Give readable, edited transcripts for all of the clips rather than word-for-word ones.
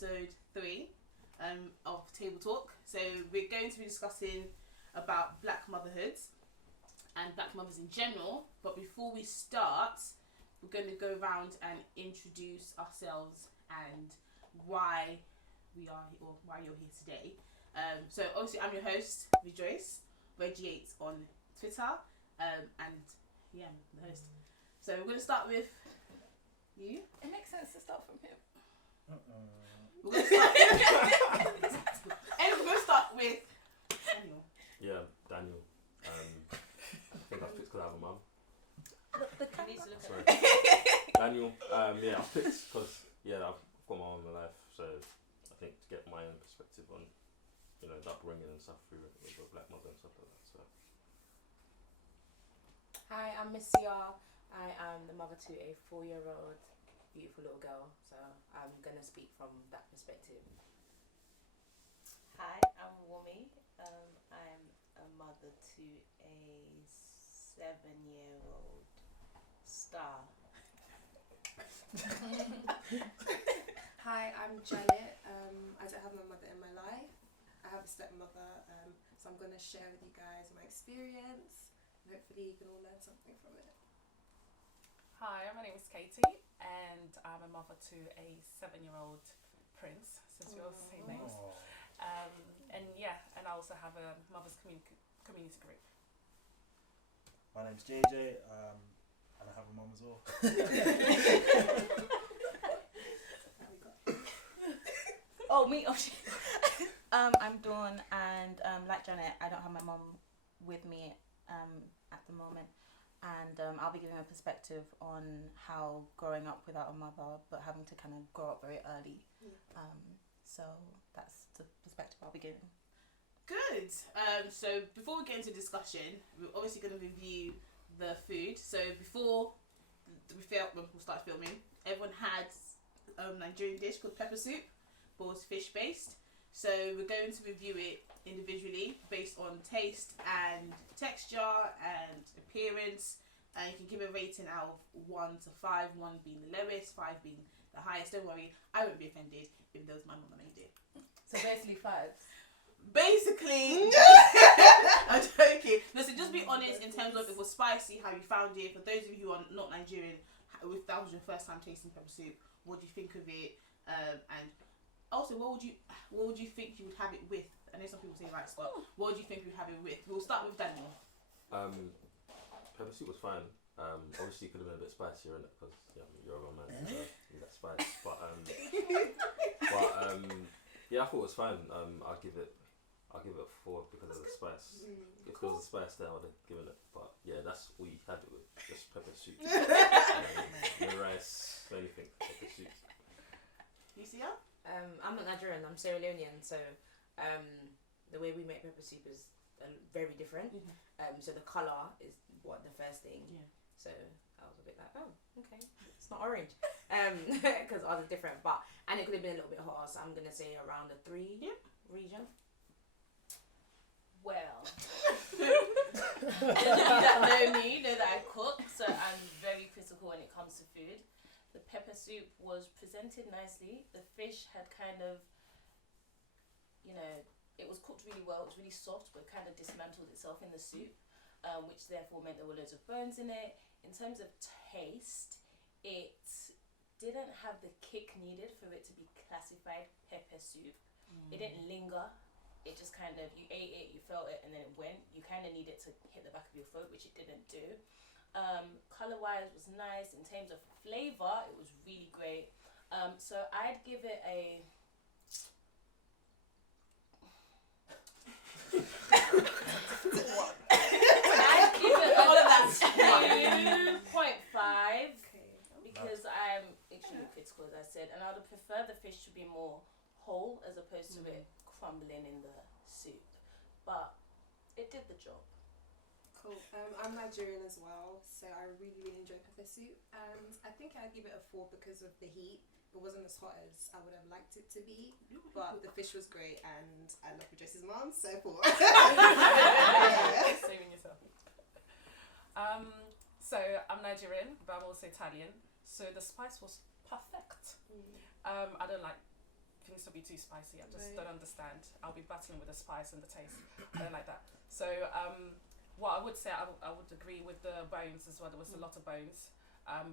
episode 3 of Table Talk. So we're going to be discussing about black motherhood and black mothers in general. But before we start, we're going to go around and introduce ourselves and why we are or why you're here today. So obviously I'm your host, Rejoice, Reggie8 on Twitter, and yeah, I'm the host. So we're going to start with you. It makes sense to start from him. We're going to start and we're going to start with Daniel. Yeah, Daniel. I think I picked because I have a mum. Sorry. Daniel, yeah, I picked because, I've got my mum in my life, so I think to get my own perspective on, the upbringing and stuff through with a black mother and stuff like that, so. Hi, I'm Miss CR. I am the mother to a 4-year-old beautiful little girl, so I'm going to speak from that perspective. Hi, I'm Wumni. I'm a mother to a 7-year-old star. Hi, I'm Janet. I don't have my mother in my life. I have a stepmother, so I'm going to share with you guys my experience, and hopefully you can all learn something from it. Hi, my name is Katie, and I'm a mother to a 7-year-old prince, since we all the same names. And I also have a mother's community group. My name's JJ, and I have a mum as well. Oh, me? Oh, shit. I'm Dawn, and like Janet, I don't have my mum with me at the moment. And I'll be giving a perspective on how growing up without a mother, but having to kind of grow up very early. So that's the perspective I'll be giving. Good. So before we get into discussion, we're obviously going to review the food. So before we'll start filming, everyone had a Nigerian dish called pepper soup, but it was fish based. So we're going to review it individually based on taste and texture and appearance, and you can give a rating out of 1 to 5, 1 being the lowest, 5 being the highest. Don't worry, I won't be offended if there was my mum that made it. So basically 5. Basically, I'm joking. No, so just be honest in terms of if it was spicy, how you found it. For those of you who are not Nigerian, if that was your first time tasting pepper soup, what do you think of it? And also, what would you think you would have it with? I know some people say rice, but what would you think you'd have it with? We'll start with Daniel. Pepper soup was fine. Obviously, it could have been a bit spicier in it because you're a man, so you need that spice. But yeah, I thought it was fine. I'll give it a 4 because of the spice. If there was a spice there, I would have given it. But yeah, that's all you had it with, just pepper soup. No rice, no anything. Pepper soup. You see her? I'm not Nigerian, I'm Sierra Leonean, so the way we make pepper soup is very different. So the colour is the first thing. Yeah. So I was a bit like, oh, okay, it's not orange, because ours is different. And it could have been a little bit hotter, so I'm gonna say around a 3 region. Well, those of you that know me know that I cook, so I'm very critical when it comes to food. The pepper soup was presented nicely. The fish had kind of, it was cooked really well. It was really soft, but kind of dismantled itself in the soup, which therefore meant there were loads of bones in it. In terms of taste, it didn't have the kick needed for it to be classified pepper soup. It didn't linger. It just kind of, you ate it, you felt it, and then it went. You kind of needed to hit the back of your throat, which it didn't do. Colour-wise was nice. In terms of flavour, it was really great. So I'd give it a... I'd give it a 2.5 because I'm extremely critical, as I said, and I would prefer the fish to be more whole as opposed to it crumbling in the soup. But it did the job. Cool. I'm Nigerian as well, so I really, really enjoy pepper soup, and I think I'd give it a 4 because of the heat. It wasn't as hot as I would have liked it to be, but the fish was great, and I love Rejoice's mum, so 4. Saving yourself. So I'm Nigerian, but I'm also Italian, so the spice was perfect. I don't like things to be too spicy. I just don't understand. I'll be battling with the spice and the taste. I don't like that. So what I would say, I would agree with the bones as well. There was a lot of bones.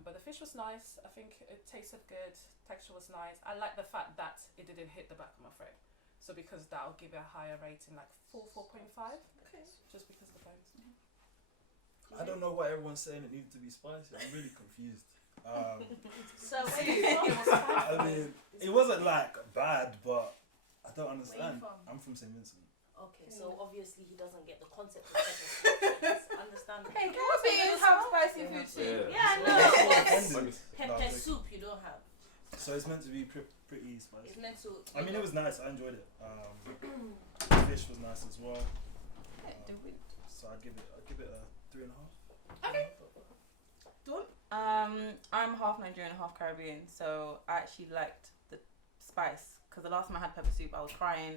But the fish was nice. I think it tasted good. Texture was nice. I like the fact that it didn't hit the back of my throat. So because that, I'll give it a higher rating, like 4.5. Okay. Just because of the bones. I don't know why everyone's saying it needed to be spicy. I'm really confused. So where you from? I mean, it wasn't like bad, but I don't understand. Where you from? I'm from St. Vincent. Okay, so obviously he doesn't get the concept of Cxptures. Understandable. Hey, Caribbeans have spicy food too. Yeah, So that's what no. offended. Pepper soup you don't have. So it's meant to be pretty spicy. It's meant to. I mean, it was nice. I enjoyed it. The fish was nice as well. So I give it a 3.5. Okay. Dawn? I'm half Nigerian, half Caribbean, so I actually liked the spice because the last time I had pepper soup, I was crying,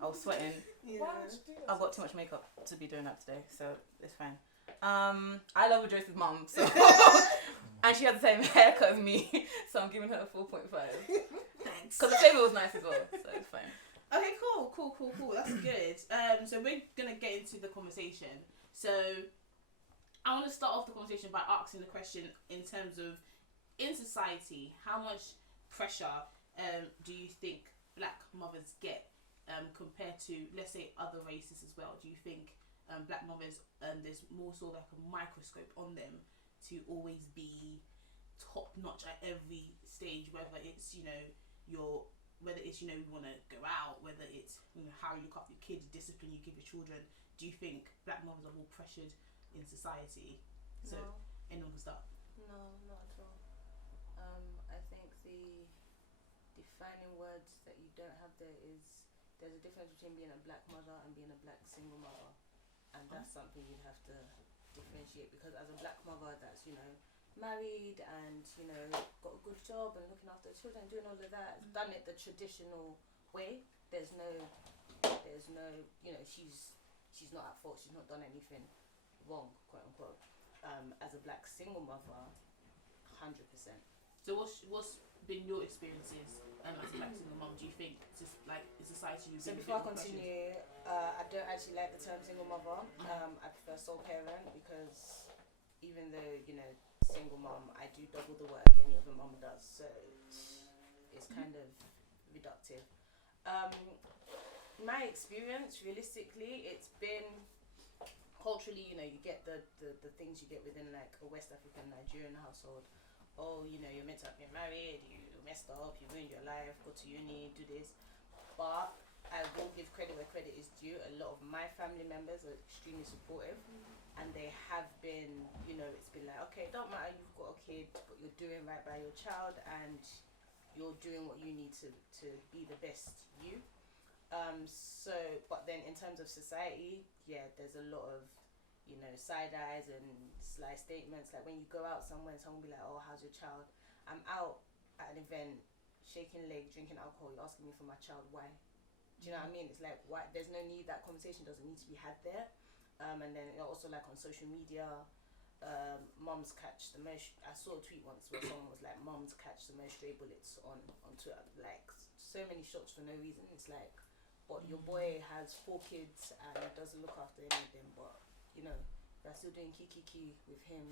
I was sweating. Why would you do that? I've got too much makeup to be doing that today, so it's fine. I love Joyce's mum, so and she had the same haircut as me, so I'm giving her a 4.5. Thanks. Because the flavour was nice as well, so it's fine. Okay, cool. That's good. So we're gonna get into the conversation. So I want to start off the conversation by asking the question in terms of, in society, how much pressure do you think black mothers get compared to, let's say, other races as well? Do you think black mothers, there's more sort of like a microscope on them to always be top notch at every stage, whether it's, you know, you want to go out, whether it's, you know, how you look after your kids, discipline you give your children. Do you think black mothers are more pressured in society? So, anyone can start. No, not at all. I think the defining words that you don't have there is, there's a difference between being a black mother and being a black single mother, and that's something you'd have to differentiate, because as a black mother that's, you know, married and, you know, got a good job and looking after the children, doing all of that, done it the traditional way. There's no, you know, she's not at fault. She's not done anything wrong, quote unquote. As a black single mother, 100%. So what's been your experiences as a black single mum? Do you think just like in society? So before I continue, I don't actually like the term single mother. I prefer sole parent, because even though, you know, single mum, I do double the work any other mum does, so it's kind of reductive. My experience, realistically, it's been culturally, you know, you get the things you get within like a West African Nigerian household. Oh, you know, you're meant to have been married, you messed up, you ruined your life, go to uni, do this. But I will give credit where credit is due. A lot of my family members are extremely supportive, and they have been, you know, it's been like, okay, don't matter, you've got a kid, but you're doing right by your child, and you're doing what you need to be the best you. So, but then in terms of society, yeah, there's a lot of, you know, side eyes and sly statements. Like when you go out somewhere and someone will be like, oh, how's your child? I'm out at an event, shaking leg, drinking alcohol, you're asking me for my child, why? Do you know what I mean? It's like, why? There's no need, that conversation doesn't need to be had there. And then also like on social media, mums catch the most. I saw a tweet once where someone was like, mums catch the most stray bullets on Twitter. Like so many shots for no reason. It's like, but your boy has 4 kids and doesn't look after any of them, but you know, they're still doing kiki with him,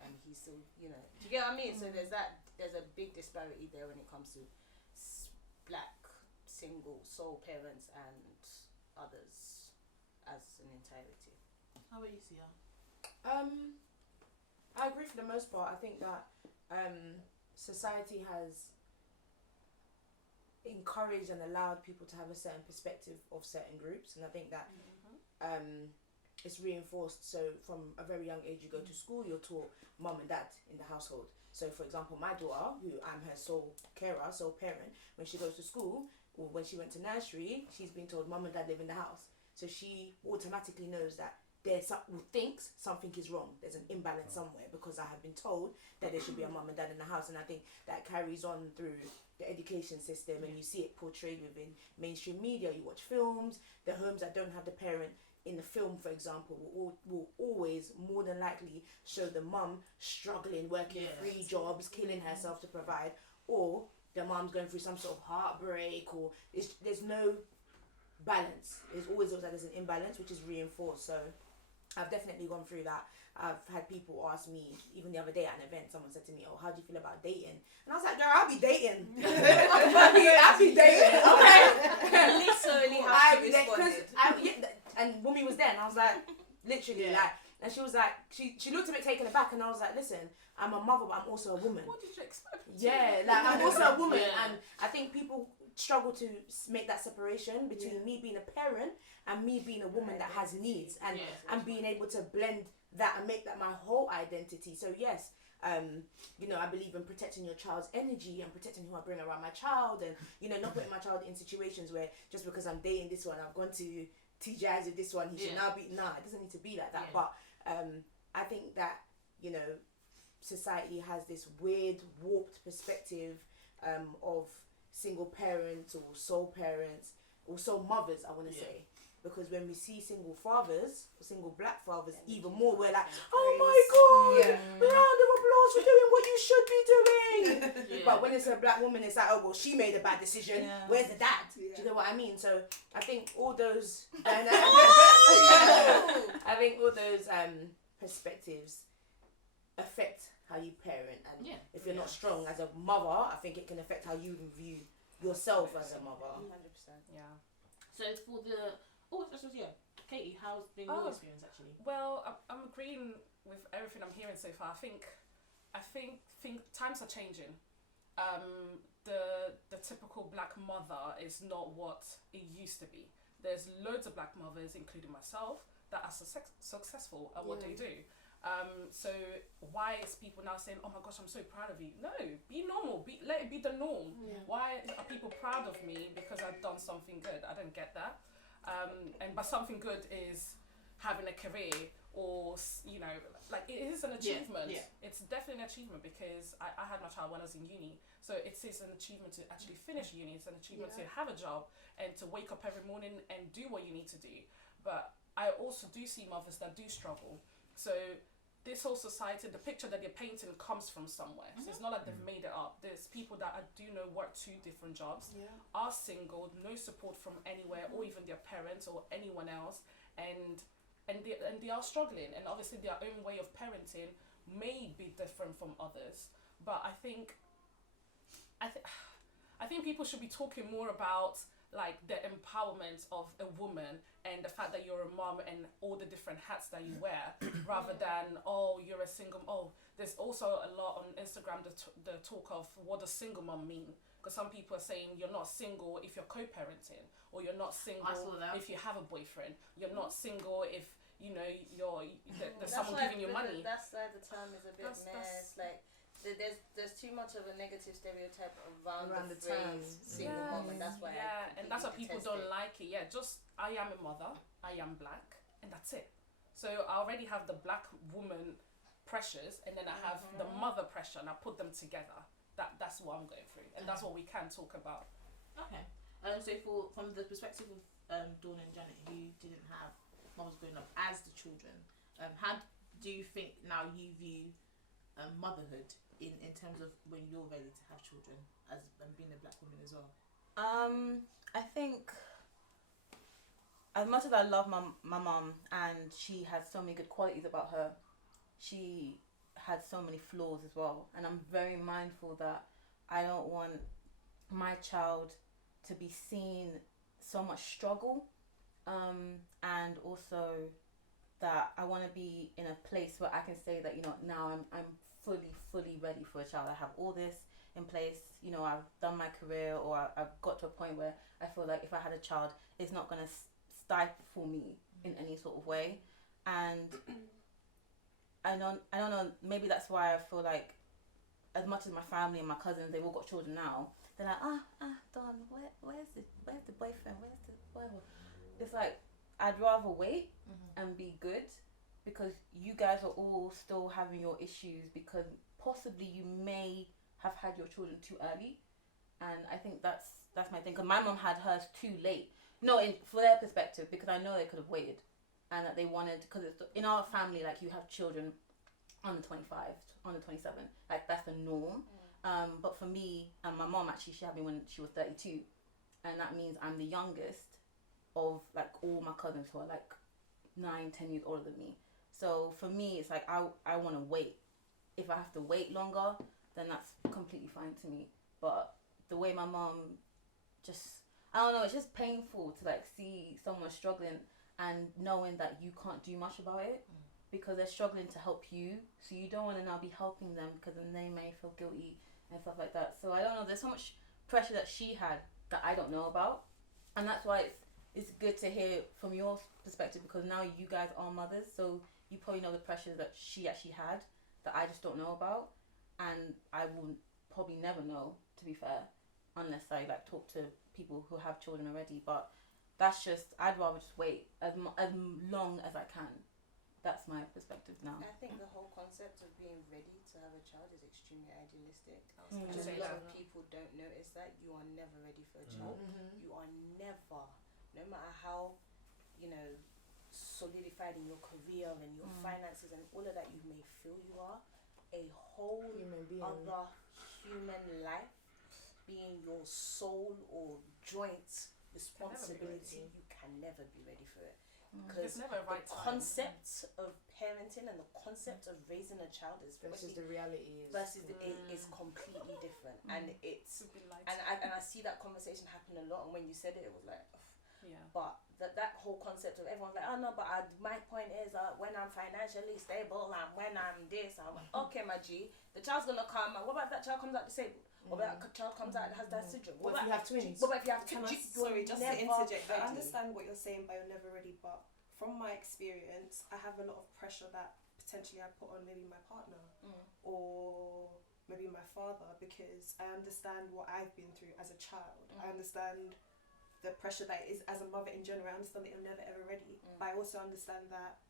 and he's still, you know, do you get what I mean? So there's a big disparity there when it comes to black single sole parents and others as an entirety. How about you, Sia? I agree for the most part. I think that society has encouraged and allowed people to have a certain perspective of certain groups, and I think that it's reinforced. So from a very young age, you go to school, you're taught mum and dad in the household. So for example, my daughter, who I'm her sole carer, sole parent, when she goes to school or when she went to nursery, she's been told mum and dad live in the house. So she automatically knows that thinks something is wrong. There's an imbalance somewhere, because I have been told that there should be a mum and dad in the house, and I think that carries on through the education system, and you see it portrayed within mainstream media. You watch films, the homes that don't have the parent in the film, for example, will always more than likely show the mum struggling, working 3 jobs, killing herself to provide, or their mom's going through some sort of heartbreak, or there's no balance. It always looks like there's an imbalance, which is reinforced. So I've definitely gone through that. I've had people ask me, even the other day at an event, someone said to me, "Oh, how do you feel about dating?" And I was like, "Girl, I'll be dating. I'll be dating." Okay. Literally how she responded. And Wumni was there, and I was like, literally, like, and she was like, she looked a bit taken aback, and I was like, "Listen, I'm a mother, but I'm also a woman." What did you expect? Yeah, like I'm also a woman, and I think people struggle to make that separation between me being a parent and me being a woman that has needs, and being able to blend that and make that my whole identity. So yes, you know, I believe in protecting your child's energy and protecting who I bring around my child, and you know, not putting my child in situations where just because I'm dating this one, I've gone to T-Jazz with this one, he should now be. Nah, it doesn't need to be like that. But I think that, you know, society has this weird warped perspective of single parents or sole parents or sole mothers, I want to say. Because when we see single fathers, single black fathers, even more, we're like, "Oh my God, round of applause for doing what you should be doing." But when it's a black woman, it's like, "Oh, well, she made a bad decision. Where's the dad?" Do you know what I mean? So I think all those perspectives affect how you parent. And if you're not strong as a mother, I think it can affect how you view yourself as a mother. 100%. Yeah. So for the Katie, how's been your experience actually? Well, I'm agreeing with everything I'm hearing so far. I think times are changing. The typical black mother is not what it used to be. There's loads of black mothers, including myself, that are successful at what they do. So why is people now saying, "Oh my gosh, I'm so proud of you"? No, be normal. Let it be the norm. Why are people proud of me because I've done something good? I don't get that. But something good is having a career, or you know, like it is an achievement. It's definitely an achievement, because I had my child when I was in uni, so it is an achievement to actually finish uni. It's an achievement to have a job and to wake up every morning and do what you need to do. But I also do see mothers that do struggle. So this whole society, the picture that you're painting comes from somewhere. So it's not like they've made it up. There's people that I do know work 2 different jobs, are single, no support from anywhere, or even their parents or anyone else, and they are struggling. And obviously their own way of parenting may be different from others. But I think people should be talking more about like the empowerment of a woman and the fact that you're a mom and all the different hats that you wear, rather than, "Oh, you're a single." Oh, there's also a lot on Instagram the talk of what does single mom mean, because some people are saying you're not single if you're co-parenting, or you're not single if you have a boyfriend, you're not single if you know there's someone giving you money. That's why the term is a bit mess. Like there's too much of a negative stereotype around the phrase single mom, and that's why and that's why people don't like it. Just I am a mother, I am black, and that's it. So I already have the black woman pressures, and then I have the mother pressure, and I put them together. That's what I'm going through, and that's what we can talk about. Okay. So from the perspective of Dawn and Janet, who didn't have mothers growing up as the children, how do you think now you view motherhood in terms of when you're ready to have children, as being a black woman as well? I think as much as I love my mum, and she has so many good qualities about her, she had so many flaws as well, and I'm very mindful that I don't want my child to be seen so much struggle, and also that I want to be in a place where I can say that, you know, now I'm fully ready for a child. I have all this in place, you know, I've done my career, or I've got to a point where I feel like if I had a child, it's not going to stifle me in any sort of way. And I don't know, maybe that's why I feel like, as much as my family and my cousins, they've all got children now, they're like, Dawn, where's the boyfriend, where's the whatever. It's like, I'd rather wait and be good, because you guys are all still having your issues, because possibly you may have had your children too early, and I think that's my thing. Because my mum had hers too late. No, for their perspective, because I know they could have waited, and that they wanted, because in our family, like, you have children on the 25, on the 27, like that's the norm. But for me and my mom, actually, she had me when she was 32, and that means I'm the youngest of like all my cousins who are like 9-10 years older than me. So for me, it's like I want to wait. If I have to wait longer, then that's completely fine to me. But the way my mom just, I don't know, it's just painful to like see someone struggling and knowing that you can't do much about it because they're struggling to help you. So you don't want to now be helping them because then they may feel guilty and stuff like that. So I don't know, there's so much pressure that she had that I don't know about. And that's why it's good to hear from your perspective, because now you guys are mothers, so you probably know the pressures that she actually had that I just don't know about, and I will probably never know, to be fair, unless I like talk to people who have children already. But that's just, I'd rather just wait as long as I can. That's my perspective now. I think the whole concept of being ready to have a child is extremely idealistic. I was Because gonna say a lot that. of people don't notice that you are never ready for a child. You are never, no matter how, solidified in your career and your finances and all of that you may feel you are, a whole other human life being your sole or joint responsibility, you can never be ready for it. Because There's never a right the time. concept of parenting and the concept of raising a child is Versus the reality is. it is completely different, and it's and I see that conversation happen a lot. And when you said it, it was like, Yeah. but that whole concept of everyone's like, oh no, but my point is when I'm financially stable and when I'm this, I'm like, okay, my G, the child's gonna come. And what about if that child comes out disabled? What about that child comes out and has that syndrome? What if you have twins? What about if you have Can twins? sorry, just to Never interject. I ready. understand what you're saying by you're never ready, but from my experience, I have a lot of pressure that potentially I put on maybe my partner or maybe my father, because I understand what I've been through as a child. I understand the pressure that it is as a mother in general. I understand that you're never ever ready, but I also understand that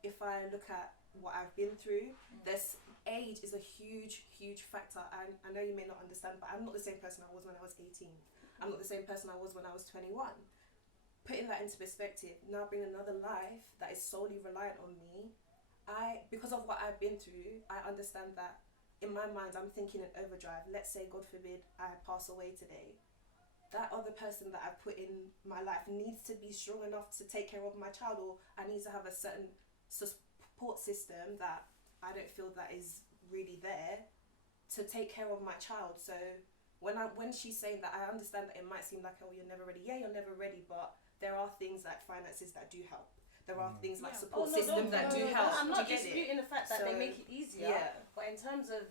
if I look at what I've been through, this age is a huge factor. And I know you may not understand, but I'm not the same person I was when I was 18. I'm not the same person I was when I was 21. Putting that into perspective, now bring another life that is solely reliant on me, because of what I've been through, I understand that in my mind I'm thinking in overdrive. Let's say, God forbid, I pass away today. That other person that I put in my life needs to be strong enough to take care of my child, or I need to have a certain support system that I don't feel that is really there to take care of my child. So when she's saying that, I understand that it might seem like, oh, you're never ready. Yeah, you're never ready, but there are things like finances that do help. There are things like support systems that do help. I'm not Do you get disputing the fact that So, they make it easier, but in terms of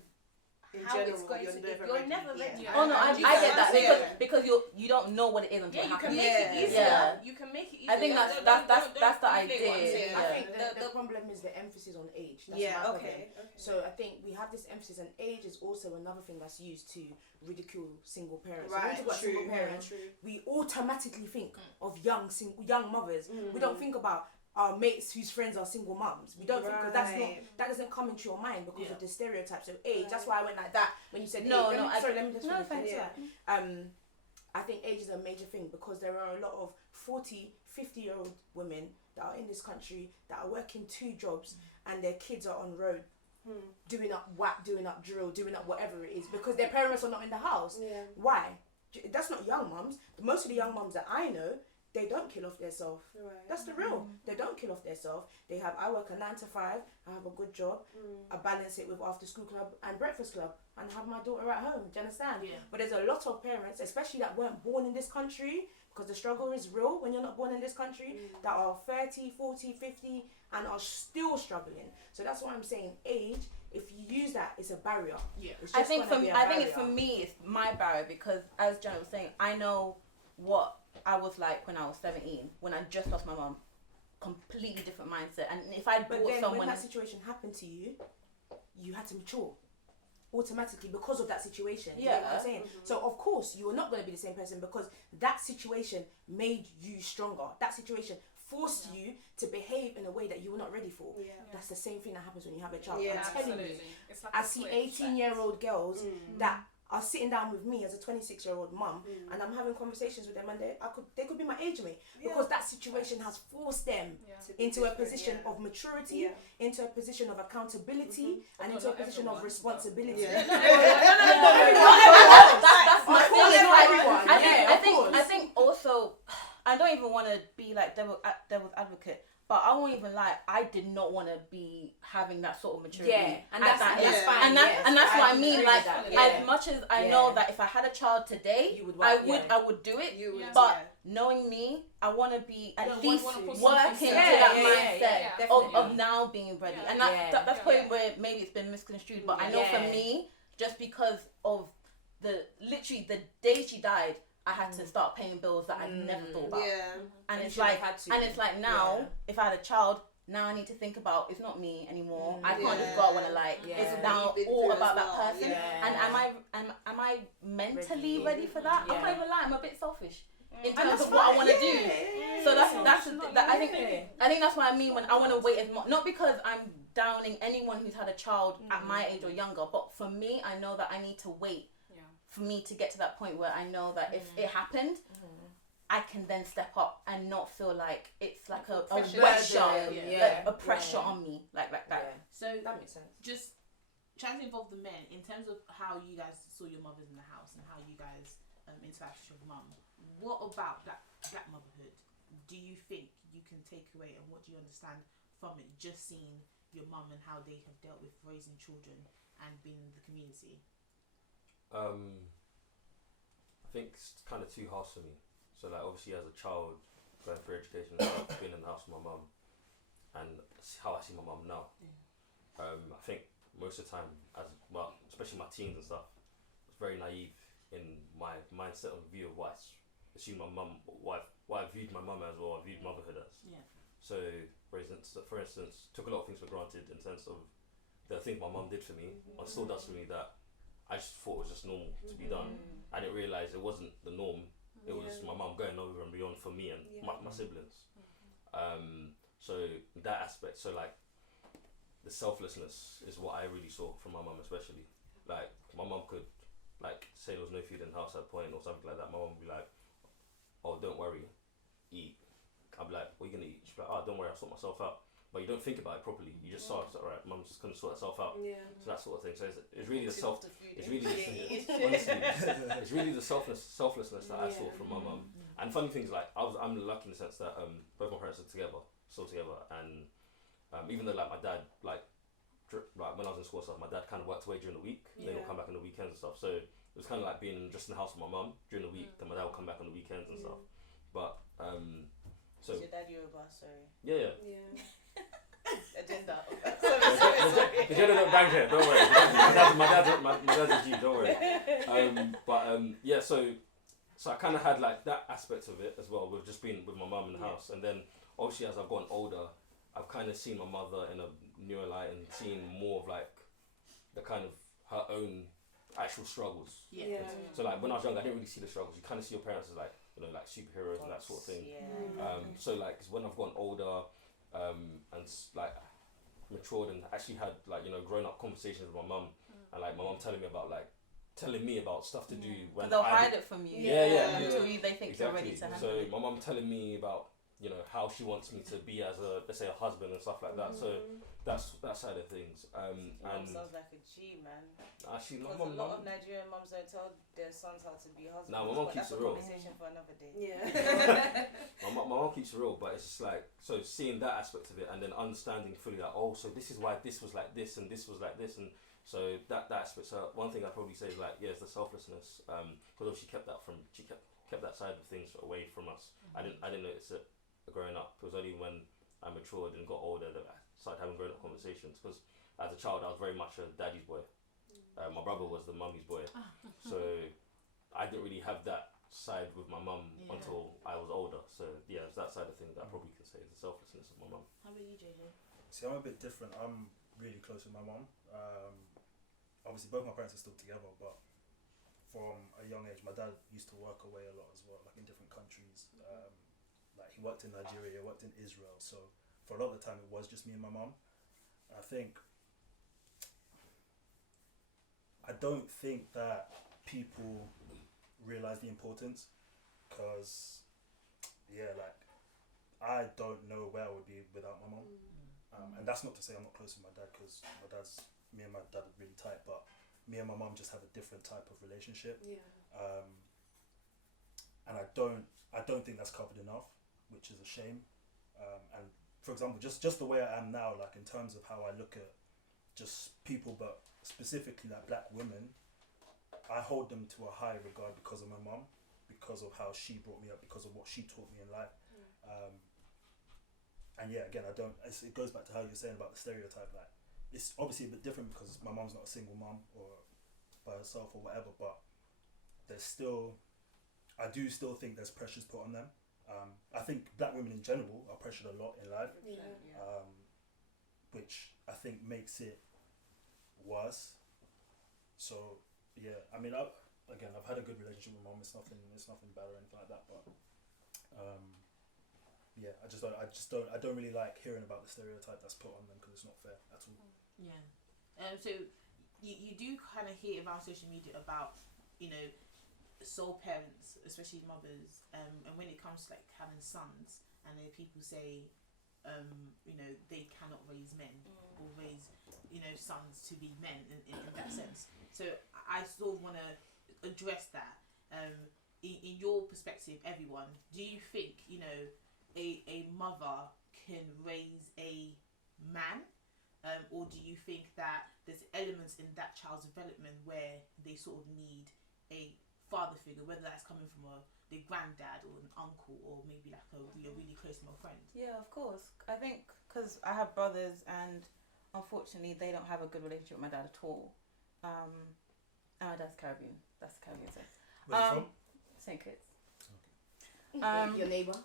In how general, it's going you're to never you're ready. never ready. Yeah. Oh no, I get that because you don't know what it is until Yeah, it you can happens. make it easier. Yeah. You can make it easier. I think that's the idea. I Yeah. think the problem is the emphasis on age. That's Yeah, my problem. okay. So I think we have this emphasis, and age is also another thing that's used to ridicule single parents. So when we Right, talk about single parents, we automatically think of young mothers. We don't think about our mates whose friends are single mums. We don't think, because that doesn't come into your mind because of the stereotypes of age. That's why I went like that when you said age. Let me just finish. I think age is a major thing because there are a lot of 40, 50-year-old women that are in this country that are working 2 jobs and their kids are on road doing up WAP, doing up drill, doing up whatever it is because their parents are not in the house. Yeah. Why? That's not young mums. Most of the young mums that I know, they don't kill off themselves. Right. That's the real. They don't kill off themselves. I work a 9 to 5. I have a good job. I balance it with after school club and breakfast club, and have my daughter at home. Do you understand? Yeah. But there's a lot of parents, especially that weren't born in this country, because the struggle is real when you're not born in this country, that are 30, 40, 50, and are still struggling. So that's why I'm saying age. If you use that, it's a barrier. Yeah. It's I just think gonna be a barrier. for me, it's my barrier because, as Janet was saying, I know what I was like when I was 17, when I just lost my mum. Completely different mindset. And if I But brought then someone, when that situation happened to you, you had to mature automatically because of that situation. You know what I'm saying? So of course you are not going to be the same person because that situation made you stronger. That situation forced you to behave in a way that you were not ready for. Yeah. That's the same thing that happens when you have a child. Yeah, I'm telling you. It's like I a see switch. 18-year-old girls that are sitting down with me as a 26-year-old mum, and I'm having conversations with them, and they could be my age mate, because that situation has forced them into a position of maturity, into a position of accountability, and into a position of responsibility. I think also, I don't even want to be like devil's advocate, but I won't even lie, I did not want to be having that sort of maturity. Yeah, and that's fine. And that's what I mean. Like, Yeah. as much as I know that if I had a child today, I would do it. But knowing me, I want to be at least working to that mindset of now being ready. And that's probably where maybe it's been misconstrued. But I know for me, just because of the day she died, I had to start paying bills that I'd never thought about. And it's like now, if I had a child, now I need to think about, it's not me anymore. I can't just go out when I like. It's now all about that person. And am I mentally ready for that? I'm not even lying. I'm a bit selfish in terms of what I want to do. So I think that's what I mean when I want to wait as much. Not because I'm downing anyone who's had a child at my age or younger, but for me, I know that I need to wait for me to get to that point where I know that if it happened, I can then step up and not feel like it's like a pressure on me, like that. So that makes sense. Just trying to involve the men in terms of how you guys saw your mothers in the house and how you guys interacted with mum. What about black motherhood do you think you can take away, and what do you understand from it? Just seeing your mum and how they have dealt with raising children and being in the community. I think it's kind of too harsh for me. So like obviously as a child going through education and stuff, being in the house with my mum and how I see my mum now. I think most of the time, especially my teens and stuff, I was very naive in my mindset and view of what I assumed my mum, what I viewed my mum as, or I viewed motherhood as. So for instance, took a lot of things for granted in terms of the things my mum did for me, or still does for me, that I just thought it was just normal to be done. I didn't realise it wasn't the norm. It was my mum going over and beyond for me and my siblings. So that aspect, so like the selflessness is what I really saw from my mum, especially. Like my mum could like say there was no food in the house at a point or something like that. My mum would be like, "Oh, don't worry, eat." I'd be like, "What are you gonna eat?" She'd be like, "Oh, don't worry, I'll sort myself out." But you don't think about it properly. You just saw it. It's like, alright, mum's just gonna sort herself out. So that sort of thing. So it's really the it's really the selflessness that I saw from my mum. And funny things, like I'm lucky in the sense that both my parents are still together, and even though like my dad like when I was in school and stuff, my dad kind of worked away during the week, and then he'll come back on the weekends and stuff. So it was kind of like being just in the house with my mum during the week, then my dad would come back on the weekends and stuff. But so is your dad Yoruba? Sorry. Yeah. Agenda. The gender don't bang here, don't worry. My dad's a Jew, don't worry. So I kind of had like that aspect of it as well, with just being with my mum in the house. And then obviously as I've gotten older, I've kind of seen my mother in a newer light and seen more of like the kind of her own actual struggles. So like when I was younger, I didn't really see the struggles. You kind of see your parents as like, you know, like superheroes and that sort of thing. So like when I've gotten older, and like matured and actually had like, you know, grown up conversations with my mum, and like my mum telling me about stuff to do when they'll hide it from you until they think you're ready to handle it. So my mum telling me about, you know, how she wants me to be as a, let's say, a husband and stuff like that. So that's that side of things. And sounds like a G, man. Actually, because a lot of Nigerian mums don't tell their sons how to be husbands. Nah, my mum keeps it real. That's a conversation for another day. My mum keeps it real, but it's just like, so seeing that aspect of it and then understanding fully that, oh, so this is why this was like this and this was like this, and so that aspect. So one thing I'd probably say is like, it's the selflessness, because she kept that side of things away from us. I didn't notice it growing up. It was only when I matured and got older that I started having grown up conversations, because as a child I was very much a daddy's boy. My brother was the mummy's boy. So I didn't really have that side with my mum until I was older. So yeah, it's that side of things that I probably could say is the selflessness of my mum. How about you, JJ? See, I'm a bit different. I'm really close with my mum. Obviously both my parents are still together, but from a young age my dad used to work away a lot as well, like in different countries. Like he worked in Nigeria, worked in Israel, so for a lot of the time it was just me and my mum. I don't think that people realise the importance, because like I don't know where I would be without my mum. And that's not to say I'm not close with my dad, because me and my dad are really tight, but me and my mum just have a different type of relationship. And I don't think that's covered enough, which is a shame. And for example, just the way I am now, like in terms of how I look at just people, but specifically like black women, I hold them to a high regard because of my mum, because of how she brought me up, because of what she taught me in life. And again, it goes back to how you're saying about the stereotype. Like, it's obviously a bit different because my mum's not a single mum or by herself or whatever, but I do still think there's pressures put on them. I think black women in general are pressured a lot in life, which I think makes it worse. So I mean, I've had a good relationship with mum. It's nothing bad or anything like that. But I don't really like hearing about the stereotype that's put on them, because it's not fair at all. So you do kind of hear around social media about, you know, sole parents, especially mothers, and when it comes to like having sons, and then people say, you know, they cannot raise men or raise, you know, sons to be men in that sense. So I sort of want to address that. In your perspective, everyone, do you think, you know, a mother can raise a man, or do you think that there's elements in that child's development where they sort of need a father figure, whether that's coming from their granddad or an uncle, or maybe like a really close male friend? Yeah, of course. I think because I have brothers, and unfortunately they don't have a good relationship with my dad at all. And my dad's Caribbean. That's the Caribbean side. Where's he from? St. Kitts. Your neighbour.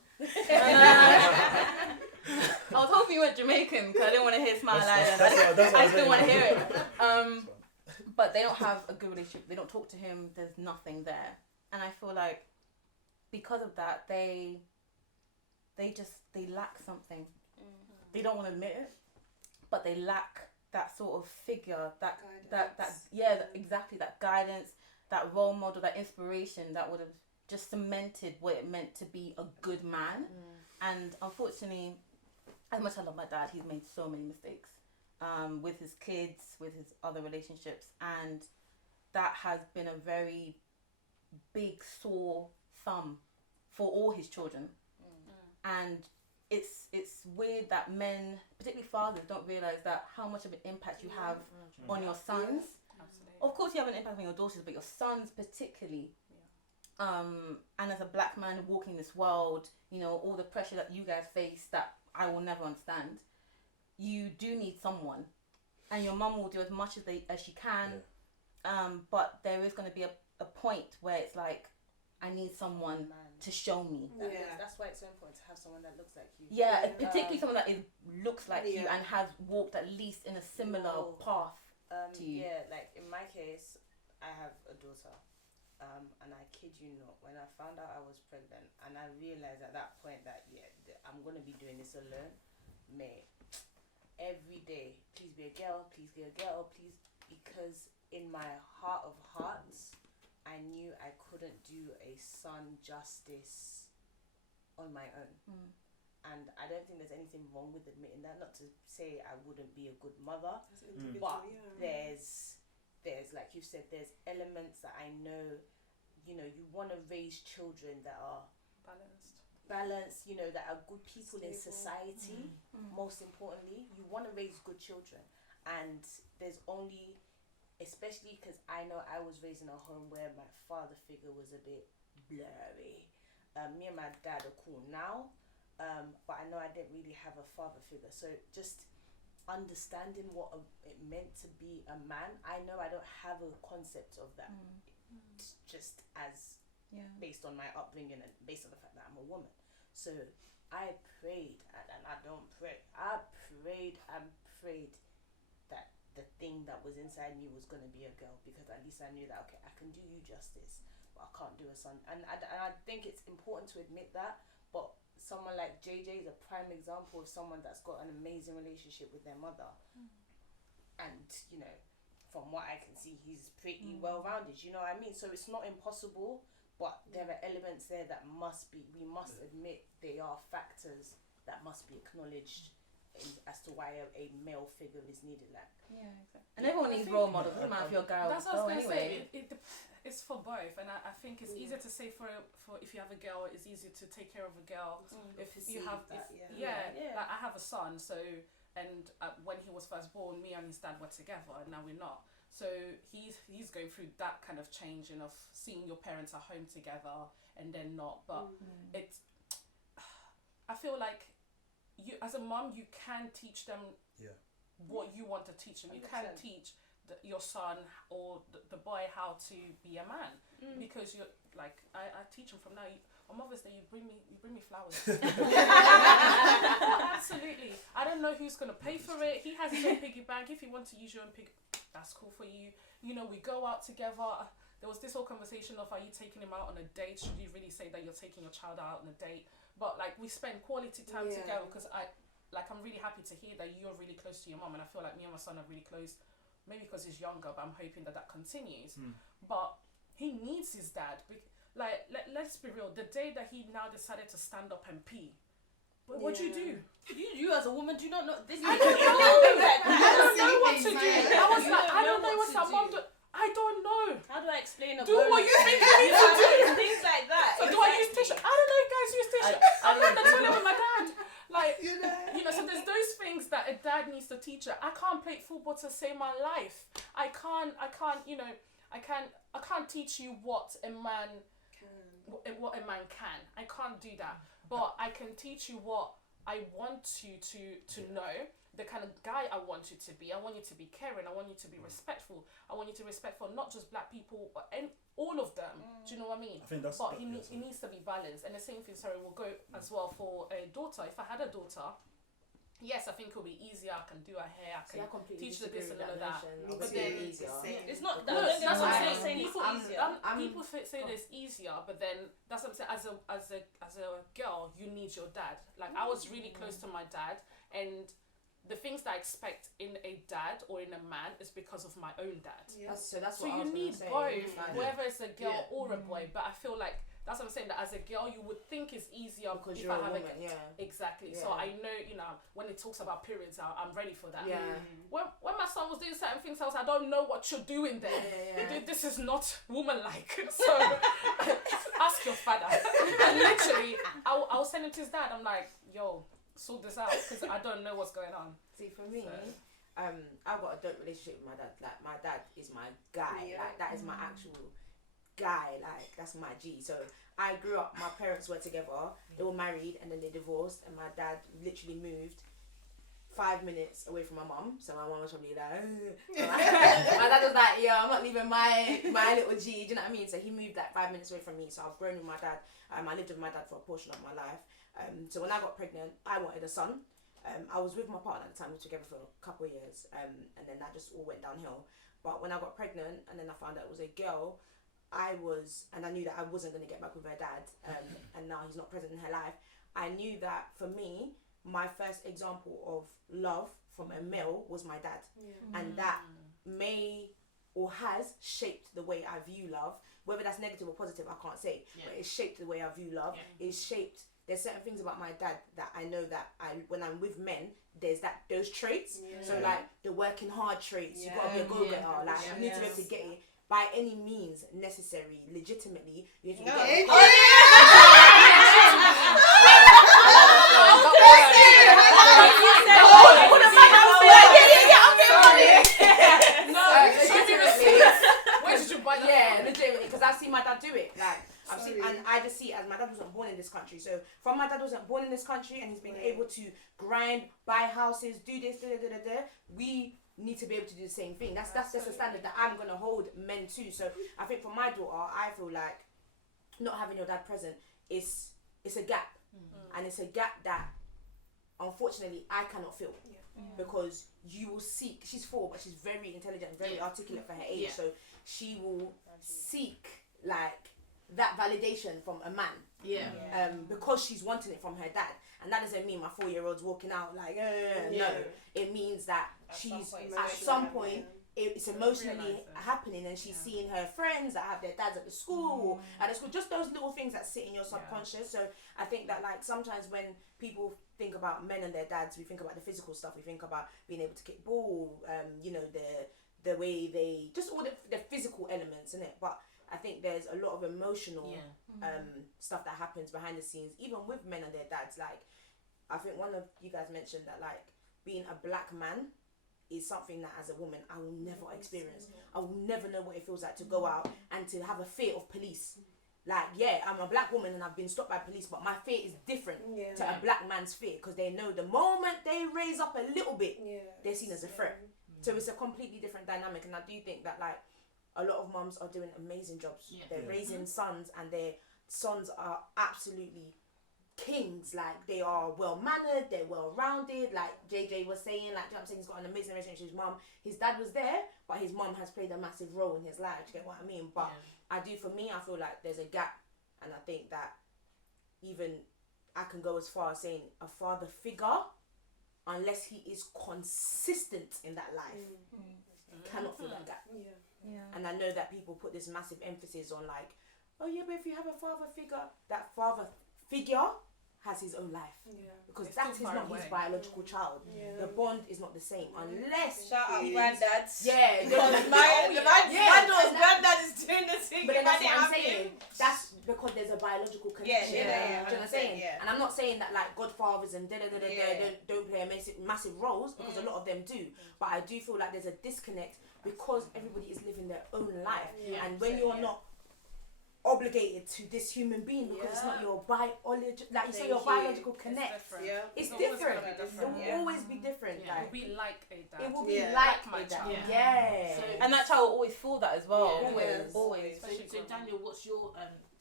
I was hoping you were Jamaican because I didn't want to hear Smile Island. I still want to hear it. But they don't have a good relationship. They don't talk to him. There's nothing there. And I feel like because of that, they lack something. They don't want to admit it, but they lack that sort of figure, that exactly, that guidance, that role model, that inspiration that would have just cemented what it meant to be a good man. And unfortunately, as much as I love my dad, he's made so many mistakes with his kids, with his other relationships, and that has been a very big sore thumb for all his children. And it's weird that men, particularly fathers, don't realise that how much of an impact you have on your sons. Of course you have an impact on your daughters, but your sons particularly. And as a black man walking this world, you know, all the pressure that you guys face that I will never understand, you do need someone, and your mum will do as much as she can, but there is going to be a point where it's like, I need someone to show me. That's why it's so important to have someone that looks like you. Particularly someone that looks like you and has walked at least in a similar path to you. Like in my case, I have a daughter. And I kid you not, when I found out I was pregnant and I realised at that point that I'm going to be doing this alone, mate, every day, please be a girl, please, because in my heart of hearts, I knew I couldn't do a son justice on my own. And I don't think there's anything wrong with admitting that, not to say I wouldn't be a good mother, but there's like you said, there's elements that I know, you know, you want to raise children that are balanced, you know, that are good people in society. Most importantly, you want to raise good children, and there's only, especially because I know I was raised in a home where my father figure was a bit blurry. Me and my dad are cool now, but I know I didn't really have a father figure, so just understanding what it meant to be a man, I know I don't have a concept of that, just as based on my upbringing and based on the fact that I'm a woman. So I prayed, and I don't pray, I prayed that the thing that was inside me was going to be a girl, because at least I knew that, okay, I can do you justice, but I can't do a son. And I think it's important to admit that, but someone like JJ is a prime example of someone that's got an amazing relationship with their mother. And, you know, from what I can see, he's pretty well rounded. You know what I mean? So it's not impossible, but there are elements there that we must admit they are factors that must be acknowledged as to why a male figure is needed. Like, yeah, exactly. And everyone needs role models. Doesn't matter if you're a girl. That's what I was gonna anyway. say. It's for both, and I think it's easier to say for if you have a girl, it's easier to take care of a girl. If you have, like I have a son, so when he was first born, me and his dad were together, and now we're not. So he's going through that kind of changing of seeing your parents at home together and then not. But I feel like you as a mum, you can teach them what you want to teach them. You 100%. can teach your son or the boy how to be a man because you're like I teach him from now. On Mother's Day, you bring me flowers. Absolutely. I don't know who's gonna pay for it. He has his own piggy bank. If you want to use your own piggy, that's cool for you. You know, we go out together. There was this whole conversation of, are you taking him out on a date? Should you really say that you're taking your child out on a date? But like, we spend quality time together because I'm really happy to hear that you're really close to your mum, and I feel like me and my son are really close. Maybe because he's younger, but I'm hoping that continues. But he needs his dad. Like, let's be real. The day that he now decided to stand up and pee, what do you do? You as a woman do not know this. I don't know what to do. I was like, I don't know what to do. I don't know. How do I explain a do what you think you need to do? Things like that. So do I use tissue? I don't know if guys use tissue. I'm in the toilet with my dad. Like, you know, so there's those things that a dad needs to teach her. I can't play football to save my life. I can't, you know, I can't teach you what a man can. I can't do that. But I can teach you what I want you to know. The kind of guy I want you to be. I want you to be caring. I want you to be respectful. I want you to respect for not just black people, but all of them. Do you know what I mean? I think that's. But he needs to be balanced. And the same thing, sorry, will go as well for a daughter. If I had a daughter, yes, I think it'll be easier. I can do her hair. I can teach her this and all of that. But then it's not. No, that's what I'm saying. People say it's easier, but then that's what I'm saying. As a girl, you need your dad. Like, I was really close to my dad, and the things that I expect in a dad or in a man is because of my own dad. Yeah. That's so what I was you need say. both, whether it's a girl or a boy. But I feel like that's what I'm saying, that as a girl you would think it's easier because if you're I have a woman. Exactly. Yeah. So I know, you know, when it talks about periods, I'm ready for that. Yeah. When my son was doing certain things, I was, I don't know what you're doing there. This is not woman-like. So ask your father. And literally, I was sending to his dad. I'm like, yo, sort this out because I don't know what's going on. See, for me, I've got a dope relationship with my dad. Like, my dad is my guy. Like, that is my actual guy. Like, that's my G. So I grew up, my parents were together, they were married and then they divorced, and my dad literally moved 5 minutes away from my mum. So my mum was probably like, my dad was like, yeah, I'm not leaving my little G. Do you know what I mean? So he moved like 5 minutes away from me. So I've grown with my dad. I lived with my dad for a portion of my life. So when I got pregnant, I wanted a son. I was with my partner at the time, we were together for a couple of years, and then that just all went downhill. But when I got pregnant and then I found out it was a girl, I knew that I wasn't going to get back with her dad, and now he's not present in her life. I knew that for me, my first example of love from a male was my dad, and that may or has shaped the way I view love. Whether that's negative or positive, I can't say, but it's shaped the way I view love. It's shaped. There's certain things about my dad that I know that when I'm with men, there's those traits. So like the working hard traits, you gotta be a go-getter. Like you need to be able to get it by any means necessary, legitimately. You need to get it. Where did you buy that? Yeah, legitimately, because I've seen my dad do it. Like I've seen, and I just see it as my dad wasn't born in this country. So from my dad wasn't born in this country, and he's been able to grind, buy houses, do this, we need to be able to do the same thing. That's just a standard that I'm gonna hold men to. So I think for my daughter, I feel like not having your dad present is a gap, and it's a gap that unfortunately I cannot fill. Because you will seek, she's 4 but she's very intelligent, very articulate for her age, so she will seek like that validation from a man, because she's wanting it from her dad. And that doesn't mean my 4-year-old's walking out like no, it means that she's at some point it's emotionally Realise it. happening, and she's seeing her friends that have their dads at the school, at the school, just those little things that sit in your subconscious. So I think that like sometimes when people think about men and their dads, we think about the physical stuff, we think about being able to kick ball, you know, the way they, just all the physical elements in it. But I think there's a lot of emotional stuff that happens behind the scenes, even with men and their dads. Like, I think one of you guys mentioned that like being a black man is something that as a woman I will never experience. I will never know what it feels like to go out and to have a fear of police. Like, yeah, I'm a black woman and I've been stopped by police, but my fear is different to a black man's fear, because they know the moment they raise up a little bit, they're seen as a threat. So it's a completely different dynamic, and I do think that like a lot of mums are doing amazing jobs. They're raising sons, and their sons are absolutely kings. Like, they are well mannered, they're well rounded. Like JJ was saying, like, you know what I'm saying, he's got an amazing relationship with his mum. His dad was there, but his mum has played a massive role in his life. Do you get what I mean? But I do, for me, I feel like there's a gap, and I think that even I can go as far as saying a father figure, unless he is consistent in that life, cannot fill that gap. And I know that people put this massive emphasis on like, oh yeah, but if you have a father figure, that father figure has his own life, because that is not his biological child. The bond is not the same unless shout out granddads. Because my daughter's granddad is doing the thing. But then that's what I'm saying. That's because there's a biological connection. Do you know what I'm saying? And I'm not saying that like godfathers and don't play a massive roles, because a lot of them do. But I do feel like there's a disconnect because everybody is living their own life, and when you're not obligated to this human being, because it's not your biological, like you say, your biological connect. It's different. It will always be different. It will be like a dad. It will be like my a dad. child. So, And that child will always feel that as well. Always. So Daniel, what's your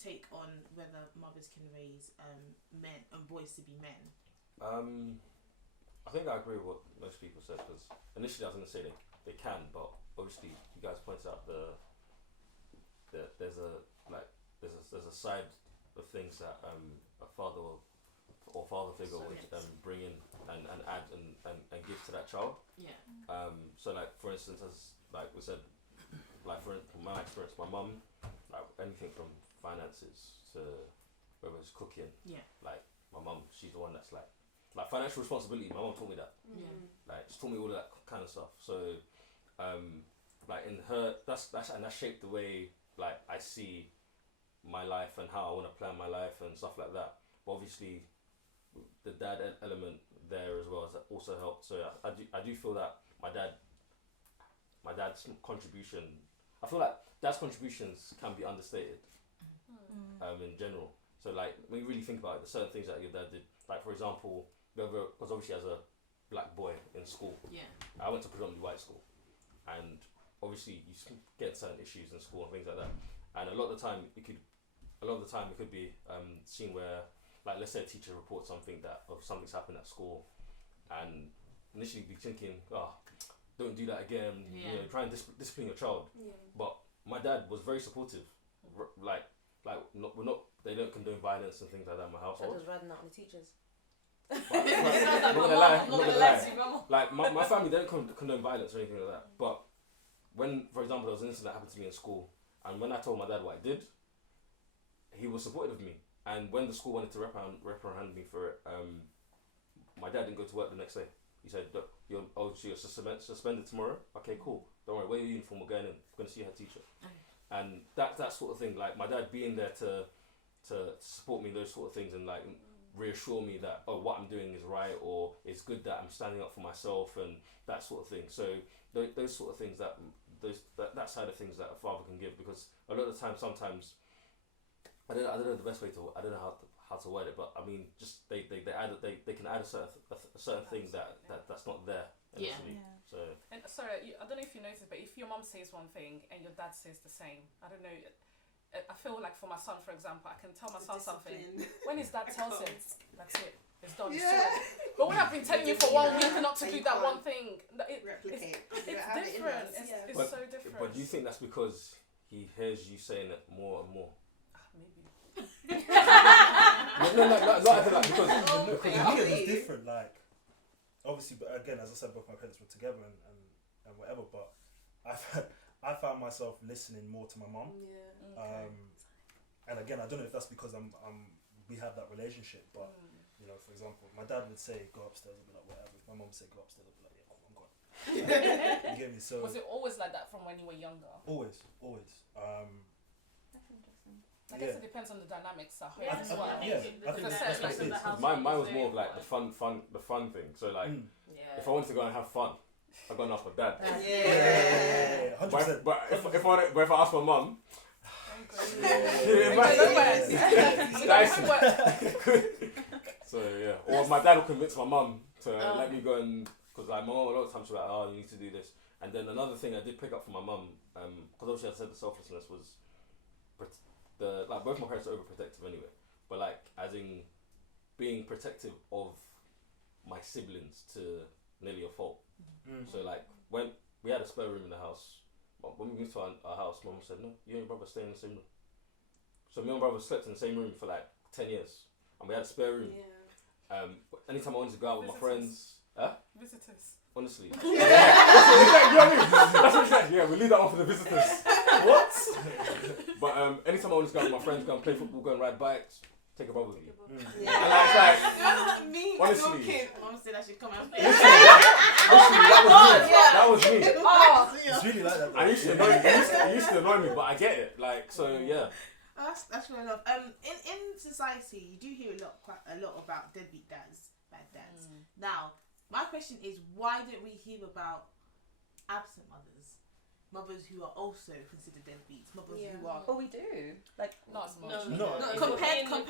take on whether mothers can raise men and boys to be men? I think I agree with what most people said, because initially I was going to say they can, but obviously you guys pointed out there's a side of things that a father or father figure would bring in and add and give to that child. So like, for instance, as like we said, like from my experience, my mum, like anything from finances to whether it's cooking, like my mum, she's the one that's like financial responsibility. My mum taught me that. Like, she taught me all that kind of stuff. So like in her, that's and that shaped the way like I see my life and how I want to plan my life and stuff like that. But obviously the dad element there as well has also helped. So I do feel that my dad's contribution, I feel like dad's contributions can be understated in general. So like, when you really think about it, the certain things that your dad did, like for example, because obviously as a black boy in school, I went to predominantly white school, and obviously you get certain issues in school and things like that, and a lot of the time it could be seen where, like, let's say a teacher reports something something's happened at school, and initially be thinking, don't do that again, you know, try and discipline your child. But my dad was very supportive. They don't condone violence and things like that in my household. I was riding out on the teachers. I'm not gonna lie. Like my family, they don't condone violence or anything like that. But when, for example, there was an incident that happened to me in school, and when I told my dad what I did, he was supportive of me. And when the school wanted to reprimand me for it, my dad didn't go to work the next day. He said, "Look, you're suspended tomorrow. Okay, cool. Don't worry. Wear your uniform. We're going in. We're going to see your head teacher." And that sort of thing, like my dad being there to support me, those sort of things, and like reassure me that what I'm doing is right, or it's good that I'm standing up for myself, and that sort of thing. So those sort of things, that side of things that a father can give, because a lot of the time, sometimes I don't know the best way to, I don't know how to word it, but I mean, just they can add a certain thing that's not there initially. So, and sorry, I don't know if you noticed, but if your mum says one thing and your dad says the same, I don't know, I feel like for my son, for example, I can tell my son something. When his dad tells him, that's it, it's done. But when I've been telling you for 1 week not to do that one thing, replicate. It's different. It's so different. But do you think that's because he hears you saying it more and more? Maybe. No, because it's different. Like, obviously, but again, as I said, both my parents were together and whatever. But I found myself listening more to my mum. Yeah. And again, I don't know if that's because we have that relationship, but you know, for example, my dad would say go upstairs, I'd be like whatever. If my mum would say go upstairs, I'd be like yeah, cool, I'm gone. You get me? So was it always like that from when you were younger? always. That's interesting. I guess it depends on the dynamics at home Yeah, as well. I think Because that's what it is. Mine was more of like the fun thing. So like, if I wanted to go and have fun, I go and ask my dad. Yeah, 100%. But if I ask my mum, so yeah, or my dad will convince my mum to let me go and, because like my mum a lot of times she's like, oh, you need to do this. And then another thing I did pick up from my mum, because obviously I said the selflessness was like both my parents are overprotective anyway, but like as in being protective of my siblings to nearly a fault. So like when we had a spare room in the house, but when we moved to our house, mum said, no, you and your brother stay in the same room. So me and my brother slept in the same room for like 10 years, and we had a spare room. Anytime I wanted to go out with my friends, Visitors. honestly. Yeah, we leave that one for the visitors. What? But anytime I wanted to go out with my friends, go and play football, go and ride bikes, take a brother with you. And like, That's me, honestly, my kid. Mom said I should come and play. that was me. It's really like that. It used to annoy me, but I get it. Like, so yeah. That's fair enough. In society, you do hear quite a lot about deadbeat dads, bad dads. Now, my question is, why don't we hear about absent mothers who are also considered deadbeats, mothers who are? Oh, we do. Like, Not as much. No. Compared to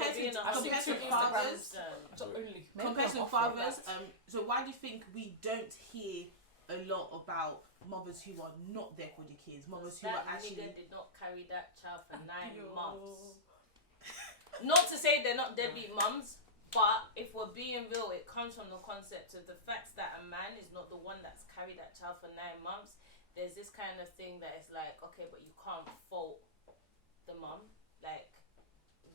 fathers. Compared to fathers. So why do you think we don't hear a lot about mothers who are not there for the kids, mothers who are actually... That nigga did not carry that child for 9 months. Not to say they're not deadbeat mums, but if we're being real, it comes from the concept of the fact that a man is not the one that's carried that child for 9 months. There's this kind of thing that is like, okay, but you can't fault the mum. Like,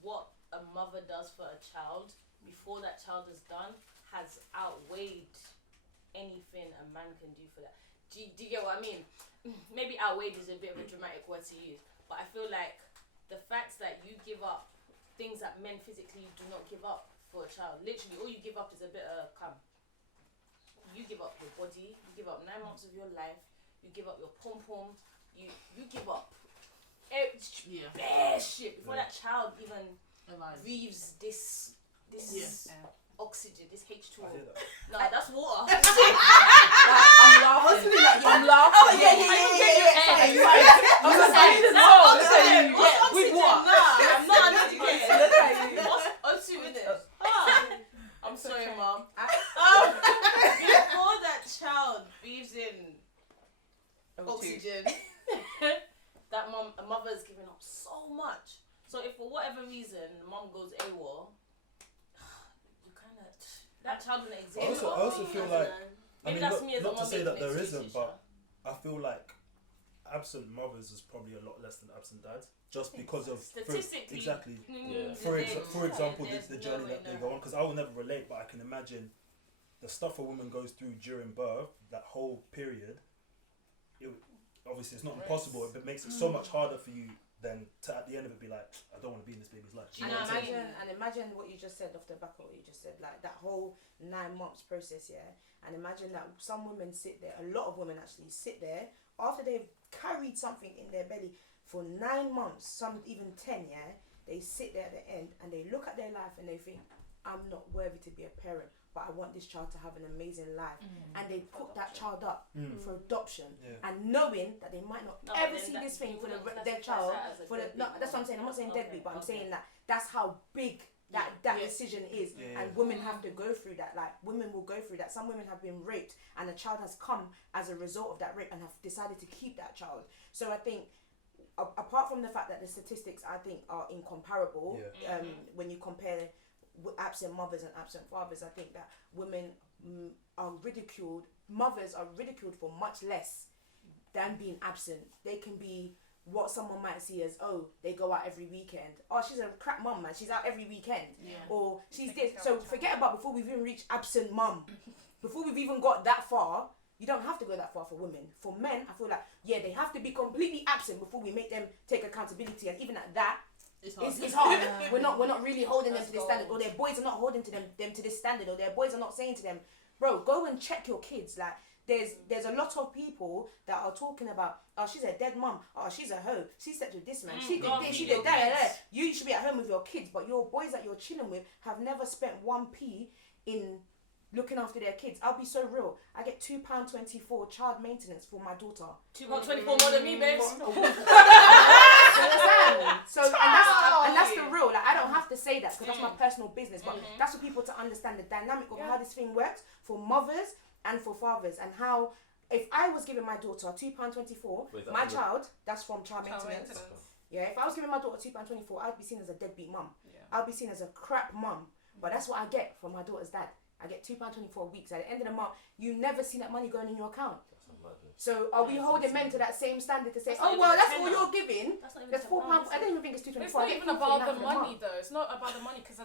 what a mother does for a child before that child is done has outweighed anything a man can do for that. Do you get what I mean? Maybe outweighed is a bit of a dramatic word to use, but I feel like the fact that you give up things that men physically do not give up for a child. Literally, all you give up is a bit of cum. You give up your body, you give up 9 months of your life, you give up your pom-pom, you give up bare shit before that child even breathes this oxygen, this H2O. No, that's water. I'm laughing. Oh yeah. With water. I'm not educated. What's O2 in it? I'm sorry, Mom. Before that child breathes in oxygen, that a mother's giving up so much. So if for whatever reason the mom goes AWOL, that child wouldn't exist. I also feel like, I mean, that's me as not a to mom say that making there excuses, isn't, but I feel like absent mothers is probably a lot less than absent dads, just because of statistically. Exactly. Yeah. For example, there's the no journey way, that they go on. Because I will never relate, but I can imagine the stuff a woman goes through during birth, that whole period. Obviously, it's not impossible, but it makes it so much harder for you than to at the end of it be like, I don't want to be in this baby's life. Imagine what you just said off the back of what you just said, like that whole 9 months process, and imagine that some women sit there, a lot of women actually sit there after they've carried something in their belly for 9 months, some even 10, they sit there at the end and they look at their life and they think, I'm not worthy to be a parent, but I want this child to have an amazing life, and they put that child up for adoption, and knowing that they might not ever see this thing for their child. That's what I'm saying. I'm not saying deadbeat, but I'm saying that that's how big that decision is, and women have to go through that. Like, women will go through that. Some women have been raped, and a child has come as a result of that rape, and have decided to keep that child. So I think, apart from the fact that the statistics, I think, are incomparable, when you compare absent mothers and absent fathers, I think that women are ridiculed. Mothers are ridiculed for much less than being absent. They can be what someone might see as, oh, they go out every weekend. Oh, she's a crap mum, man. She's out every weekend. Or she's this. So forget about before we've even reached absent mum. Before we've even got that far, You don't have to go that far for women. For men, I feel like, yeah, they have to be completely absent before we make them take accountability. And even at that, it's hard. We're not really holding them to this standard, or their boys are not holding them to this standard, or their boys are not saying to them, bro, go and check your kids. Like, there's a lot of people that are talking about, oh, she's a dead mum, oh, she's a hoe, she slept with this man, she did this, she did that. You should be at home with your kids, but your boys that you're chilling with have never spent 1p in looking after their kids. I'll be so real. I get £2.24 child maintenance for my daughter. £2.24 more than me, babes. So and that's the real. Like, I don't have to say that because that's my personal business, but that's for people to understand the dynamic of how this thing works for mothers and for fathers, and how if I was giving my daughter £2.24, my child, that's from child maintenance. Yeah, if I was giving my daughter £2.24, I'd be seen as a deadbeat mum. I'd be seen as a crap mum. But that's what I get from my daughter's dad. I get £2.24 a week. So at the end of the month, you never see that money going in your account. So are we holding men to that same standard to say, oh well, that's all you're giving? That's £4. I don't even think it's £2.24. It's not even about the money though. It's not about the money because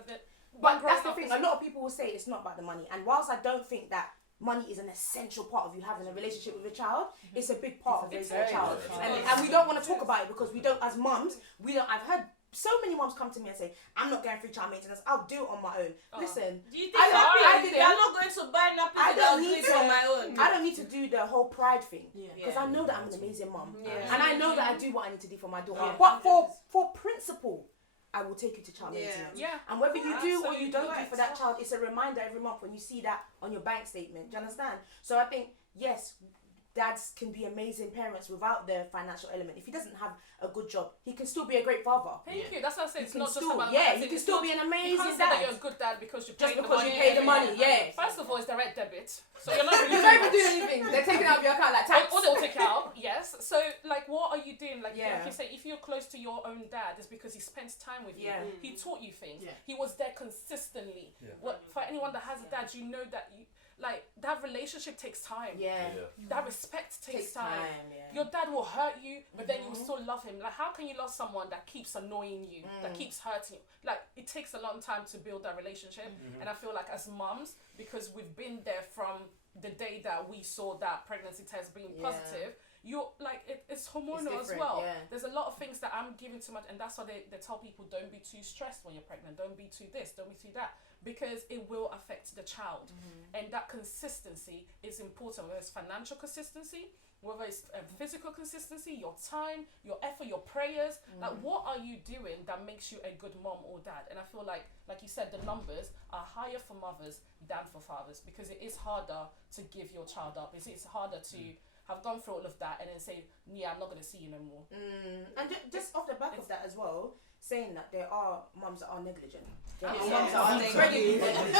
but that's the thing. A lot of people will say it's not about the money. And whilst I don't think that money is an essential part of you having a relationship with a child, it's a big part of raising a child. And we don't want to talk about it because we don't, as mums, I've heard so many moms come to me and say, I'm not going through child maintenance, I'll do it on my own. Listen, do you think I'm not going to buy nappies and I'll do it on my own? I don't need to do the whole pride thing because I know that I'm an amazing mom and I know that I do what I need to do for my daughter. But for principle, I will take you to child maintenance. And whether you do or you don't do for that child, it's a reminder every month when you see that on your bank statement. Do you understand? So I think, yes, dads can be amazing parents without the financial element. If he doesn't have a good job, he can still be a great father. Thank you. That's what I say. It's not just about you can still be an amazing dad. You're a good dad because you pay the money. First of all, it's direct debit, so you're not really you're not even doing anything. They're taking out of your account like tax. Or they'll take it out. Yes. So like, what are you doing? Like you say, if you're close to your own dad, it's because he spends time with you. He taught you things. He was there consistently. For anyone that has a dad, you know that like that relationship takes time. That respect takes time. Your dad will hurt you, but then you will still love him. Like, how can you love someone that keeps annoying you, that keeps hurting you? Like, it takes a long time to build that relationship. And I feel like as mums, because we've been there from the day that we saw that pregnancy test being positive, you're like, it's hormonal as well. There's a lot of things that I'm giving too much, and that's why they tell people, don't be too stressed when you're pregnant, don't be too this, don't be too that, because it will affect the child. And that consistency is important, whether it's financial consistency, whether it's physical consistency, your time, your effort, your prayers. Like, what are you doing that makes you a good mom or dad? And I feel like you said, the numbers are higher for mothers than for fathers, because it is harder to give your child up. It's harder to have gone through all of that and then say, yeah, I'm not going to see you no more. And just off the back of that as well, saying that there are mums that are negligent. There are mums that are incredibly negligent.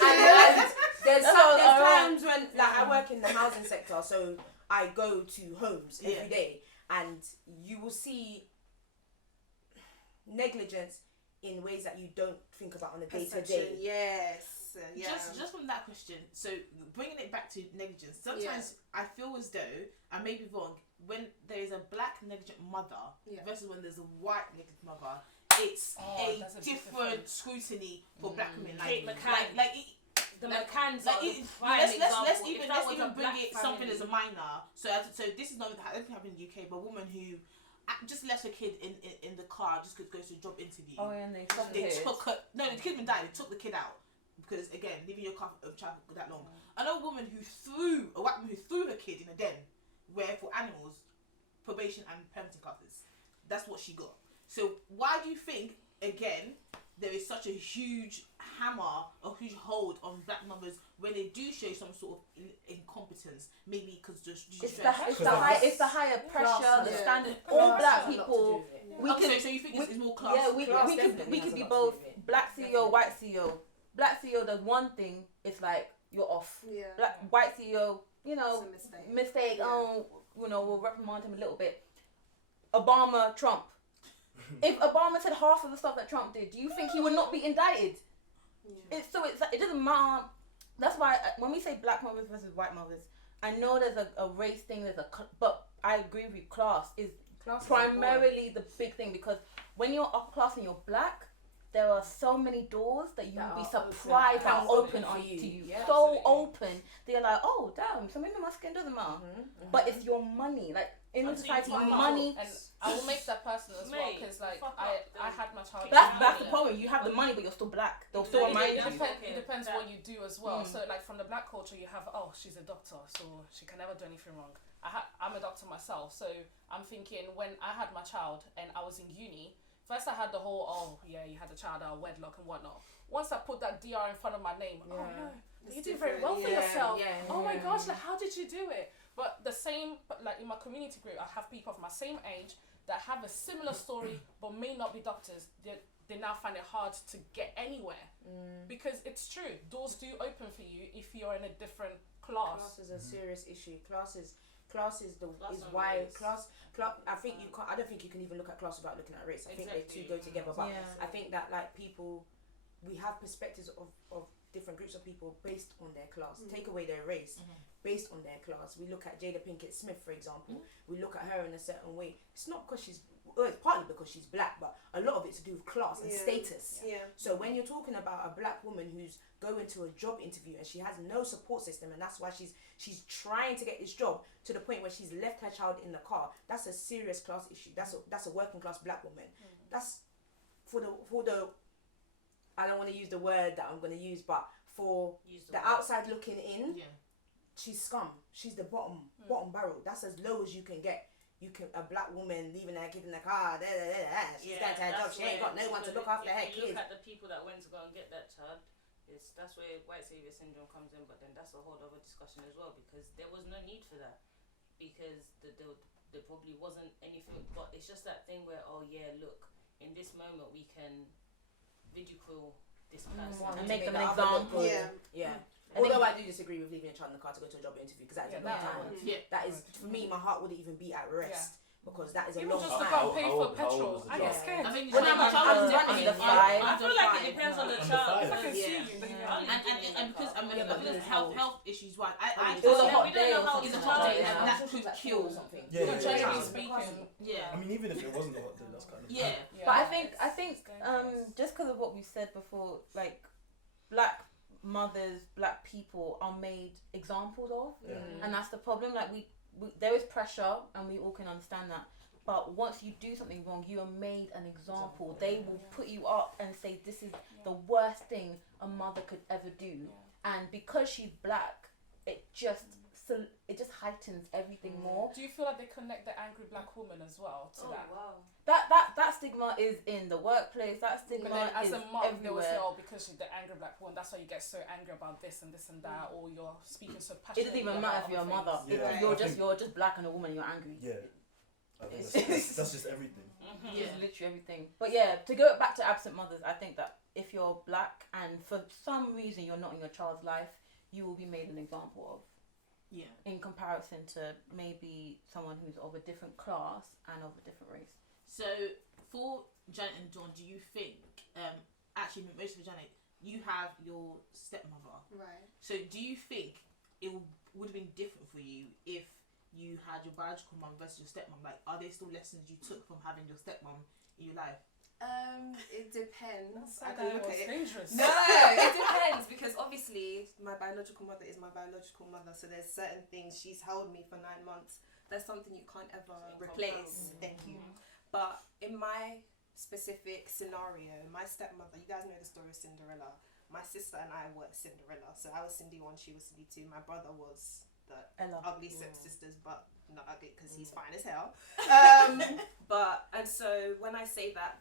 And there's times when, like, I work in the housing sector, so I go to homes every day, and you will see negligence in ways that you don't think about on a day-to-day. Just from that question, so bringing it back to negligence, sometimes I feel as though, I may be wrong, when there is a black negligent mother versus when there's a white negligent mother, it's a different scrutiny for black women. Let's even bring it something as a minor. So this is not, I don't think happened in the UK, but a woman who just left her kid in the car just because goes to a job interview. And they took her. No, the kid didn't die. They took the kid out because, again, leaving your child for that long. Another woman a white woman who threw her kid in a den where for animals, probation and parenting classes. That's what she got. So why do you think, again, there is such a huge hammer, a huge hold on black mothers when they do show some sort of incompetence? Maybe because it's the higher pressure, the standard. All black people. So you think it's more class? Yeah, we could be both black CEO, white CEO. Black CEO does one thing, it's like you're off. White CEO, mistake. We'll reprimand him a little bit. Obama, Trump. If Obama said half of the stuff that Trump did, do you think he would not be indicted? It doesn't matter. That's why when we say black mothers versus white mothers, I know there's a race thing, but I agree with you. Class is primarily the big thing, because when you're upper class and you're black, there are so many doors that you That will be are surprised how open open for are you. to you. Yeah, So absolutely. open. They're like, oh damn, so maybe my skin doesn't matter. But it's your money. Like in Until you society, find out. money. And I will make that personal as well Mate, because like fuck I up. had my child. That's the problem. You have the money, but you're still black. They'll still Yeah, remind It you. depends, Okay. it depends what you do as well. Mm. So like from the black culture, you have she's a doctor, so she can never do anything wrong. I'm a doctor myself, so I'm thinking when I had my child and I was in uni, first I had the whole you had a child out of wedlock and whatnot. Once I put that DR in front of my name, oh no, you did very well for yourself. Oh my gosh, like how did you do it? But the same, like in my community group, I have people of my same age that have a similar story but may not be doctors. They now find it hard to get anywhere because it's true. Doors do open for you if you're in a different class. Class is a serious issue. Class is Class why and race. class. I think you can't. I don't think you can even look at class without looking at race. I think they two go together. But I think that like people, we have perspectives of different groups of people based on their class. Take away their race, based on their class. We look at Jada Pinkett Smith, for example. We look at her in a certain way. It's not because she's. Well, it's partly because she's black, but a lot of it's to do with class and status. Yeah. So when you're talking about a black woman who's going to a job interview and she has no support system, and that's why she's trying to get this job to the point where she's left her child in the car, that's a serious class issue. That's a working class black woman. That's for the I don't want to use the word that I'm going to use, but for the outside looking in, she's scum. She's the bottom barrel. That's as low as you can get. A black woman leaving her kid in the car, she's going to her job, she ain't got no one to look after her If you kids. look at the people that went to go and get that child, that's where white savior syndrome comes in, but then that's a whole other discussion as well, because there was no need for that, because there probably wasn't anything, but it's just that thing where, look, in this moment we can ridicule this person And make them the an other look example. good. Yeah. Although I do disagree with leaving a child in the car to go to a job interview, because that is a long time. That is, for me, my heart wouldn't even be at rest because that is a Even long just to time. go and pay for How old petrol, was the I get child? scared. I mean, When I'm under five. I feel like it depends on the Under child. five. If I can see Yeah. you, then and because I mean, Yeah, but because it's health issues, why I It was a think hot we don't day know or how something. it's a hot day, Yeah. and I'm that sure she could was like kill. 4 or something. Yeah, yeah, generally yeah. speaking. Yeah. I mean, even if it wasn't a hot day, that's kind of Yeah. But I think just because of what we said before, like black mothers, black people are made examples of, and that's the problem. Like we there is pressure, and we all can understand that. But once you do something wrong, you are made an example. They will put you up and say this is the worst thing a mother could ever do, and because she's black, it just heightens everything more. Do you feel like they connect the angry black woman as well to that? Wow. That stigma is in the workplace. That But stigma then as is a mum, they will say, everywhere. because she's the angry black woman, that's why you get so angry about this and this and that, or you're speaking so It passionately. doesn't even matter if about you're a other mother. things. Yeah, If I you're just black and a woman and you're angry. Yeah. I think It's- that's just everything. It's literally everything. But yeah, to go back to absent mothers, I think that if you're black and for some reason you're not in your child's life, you will be made an example of. Yeah. In comparison to maybe someone who's of a different class and of a different race. So for Janet and John, do you think actually most of Janet, you have your stepmother. Right. So do you think it would have been different for you if you had your biological mum versus your stepmom? Like, are there still lessons you took from having your stepmom in your life? It depends. I That can guy look was at it. dangerous. No, it depends because obviously my biological mother is my biological mother, so there's certain things she's held me for 9 months. There's something you can't ever replace. Thank you. But in my specific scenario, my stepmother, you guys know the story of Cinderella. My sister and I were Cinderella, so I was Cindy 1, she was Cindy 2. My brother was the Ella. ugly stepsisters, but not ugly because he's fine as hell. And so when I say that,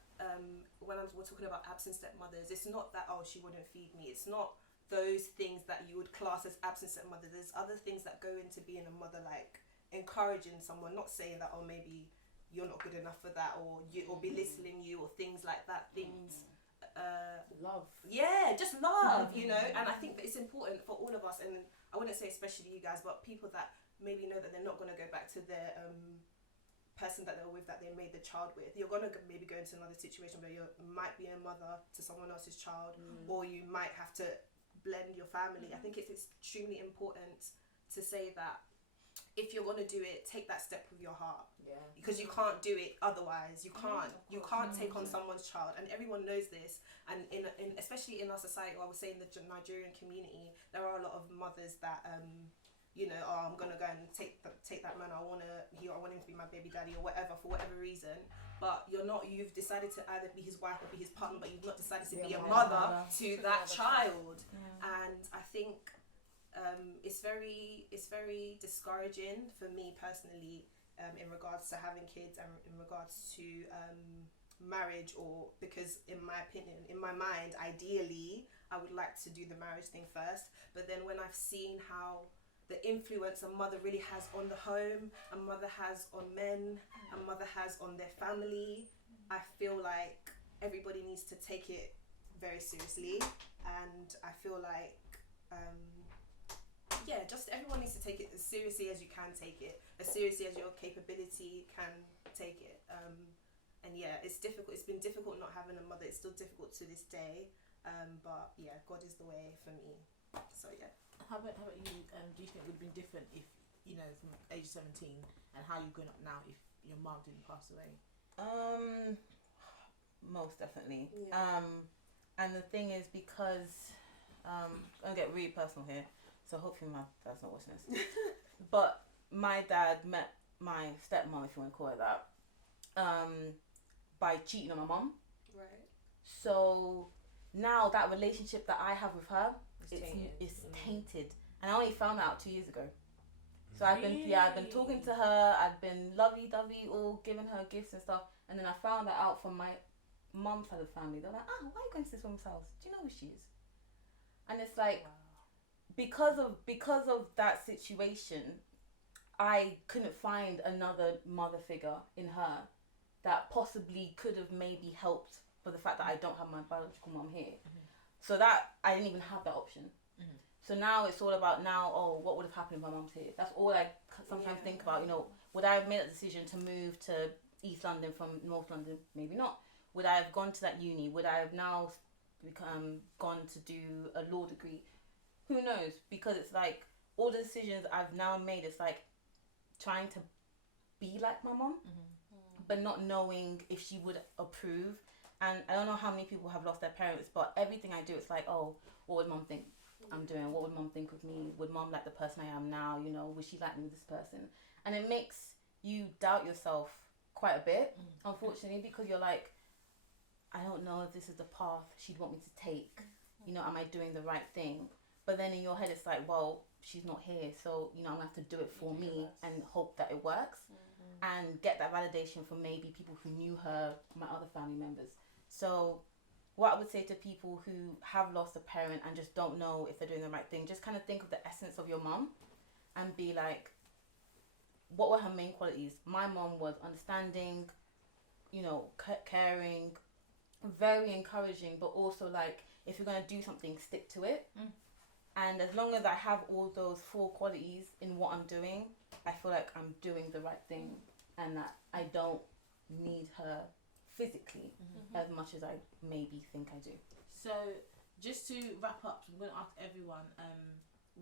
when we're talking about absent stepmothers, it's not that, oh, she wouldn't feed me. It's not those things that you would class as absent stepmother. There's other things that go into being a mother, like encouraging someone, not saying that, oh, maybe you're not good enough for that, or belittling you, or things like that. Things. Love. Yeah, just love, you know. And I think that it's important for all of us, and I wouldn't say especially you guys, but people that maybe know that they're not going to go back to their person that they were with, that they made the child with. You're going to maybe go into another situation where you might be a mother to someone else's child, or you might have to blend your family. I think it's extremely important to say that if you're gonna do it, take that step with your heart. Yeah. Because you can't do it otherwise. You can't. You can't take on Yeah. someone's child, and everyone knows this. And in especially in our society, or I would say in the Nigerian community, there are a lot of mothers that you know, oh, I'm gonna go and take that man. I want him to be my baby daddy or whatever for whatever reason. But you're not. You've decided to either be his wife or be his partner, but you've not decided to be a mother to that child. Yeah. And I think it's very discouraging for me personally in regards to having kids and in regards to marriage, or because in my opinion, in my mind, ideally I would like to do the marriage thing first. But then when I've seen how the influence a mother really has on the home, a mother has on men, a mother has on their family, I feel like everybody needs to take it very seriously. And I feel like just everyone needs to take it as seriously as you can take it, as seriously as your capability can take it. And yeah, it's difficult. It's been difficult not having a mother. It's still difficult to this day. But yeah, God is the way for me. So yeah. How about you? Do you think it would have been different if, you know, from age 17, and how you're growing up now if your mum didn't pass away? Most definitely. Yeah. And the thing is, because I'm gonna get really personal here, so hopefully my dad's not watching this. But my dad met my stepmom, if you want to call it that, by cheating on my mum. Right. So now that relationship that I have with her, it's tainted, and I only found that out 2 years ago. So I've been talking to her, I've been lovey-dovey, all giving her gifts and stuff, and then I found that out from my mum's side of the family. They're like, why are you going to this woman's house? Do you know who she is? And it's like, because of that situation, I couldn't find another mother figure in her that possibly could have maybe helped for the fact that I don't have my biological mum here. So that I didn't even have that option. So now it's all about what would have happened if my mum's here? That's all I sometimes think about. You know, would I have made that decision to move to East London from North London? Maybe not. Would I have gone to that uni? Would I have now gone to do a law degree? Who knows? Because it's like all the decisions I've now made, it's like trying to be like my mum, but not knowing if she would approve. And I don't know how many people have lost their parents, but everything I do, it's like, what would mum think I'm doing? What would mum think of me? Would mum like the person I am now? You know, would she like me with this person? And it makes you doubt yourself quite a bit, unfortunately, because you're like, I don't know if this is the path she'd want me to take. You know, am I doing the right thing? But then in your head, it's like, well, she's not here, so, you know, I'm going to have to do it for me and hope that it works. And get that validation from maybe people who knew her, my other family members. So what I would say to people who have lost a parent and just don't know if they're doing the right thing, just kind of think of the essence of your mum and be like, what were her main qualities? My mum was understanding, you know, caring, very encouraging, but also like, if you're going to do something, stick to it. And as long as I have all those 4 qualities in what I'm doing, I feel like I'm doing the right thing and that I don't need her physically as much as I maybe think I do. So just to wrap up, I'm going to ask everyone,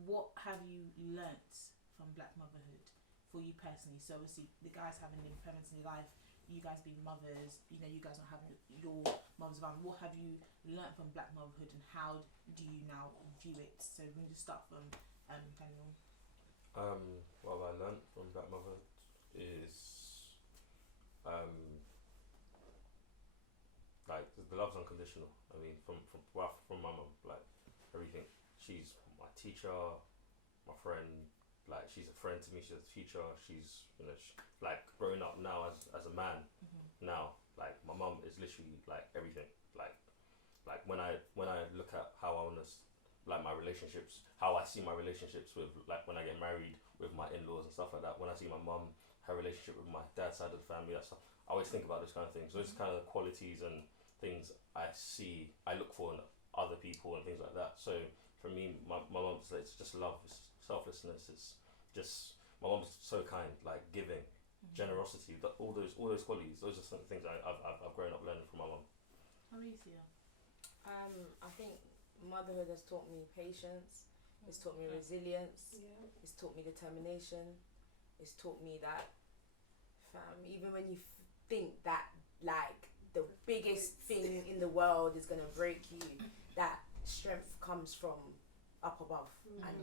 what have you learnt from Black motherhood for you personally? So obviously the guys having parents in your life, you guys being mothers, you know, you guys not having your mothers around. What have you learnt from Black motherhood and how do you now view it? So we can just start from Daniel. What have I learnt from Black motherhood is like the love's unconditional. I mean, from my mum, like everything. She's my teacher, my friend. Like she's a friend to me. She's a teacher. She's, you know, like growing up now as a man. Now, like my mum is literally like everything. Like when I look at how I wanna like my relationships, how I see my relationships with, like when I get married with my in-laws and stuff like that. When I see my mum, her relationship with my dad's side of the family, that stuff. I always think about this kind of thing. So it's kind of qualities and things I look for in other people and things like that. So for me, my mum, it's just love, it's selflessness. It's just, my mum's so kind, like giving, generosity, all those qualities. Those are some things I've grown up learning from my mum. Alicia. I think motherhood has taught me patience. It's taught me resilience. It's taught me determination. it's taught me that, even when you think that like the biggest thing in the world is gonna break you, that strength comes from up above, and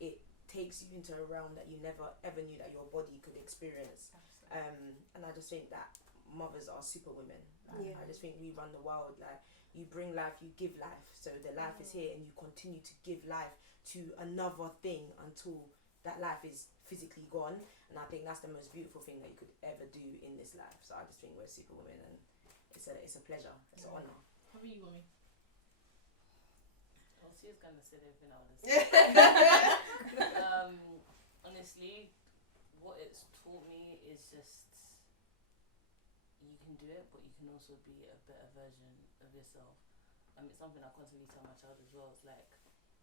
it takes you into a realm that you never ever knew that your body could experience. And I just think that mothers are super women. I just think we run the world. Like, you bring life, you give life. So the life is here, and you continue to give life to another thing until that life is physically gone. And I think that's the most beautiful thing that you could ever do in this life. So I just think we're super women, and it's a pleasure. It's an honor. How are you, Wumni? Well, she was gonna say everything I would have said. Honestly, what it's taught me is just, you can do it, but you can also be a better version of yourself. It's something I constantly tell my child as well. It's like,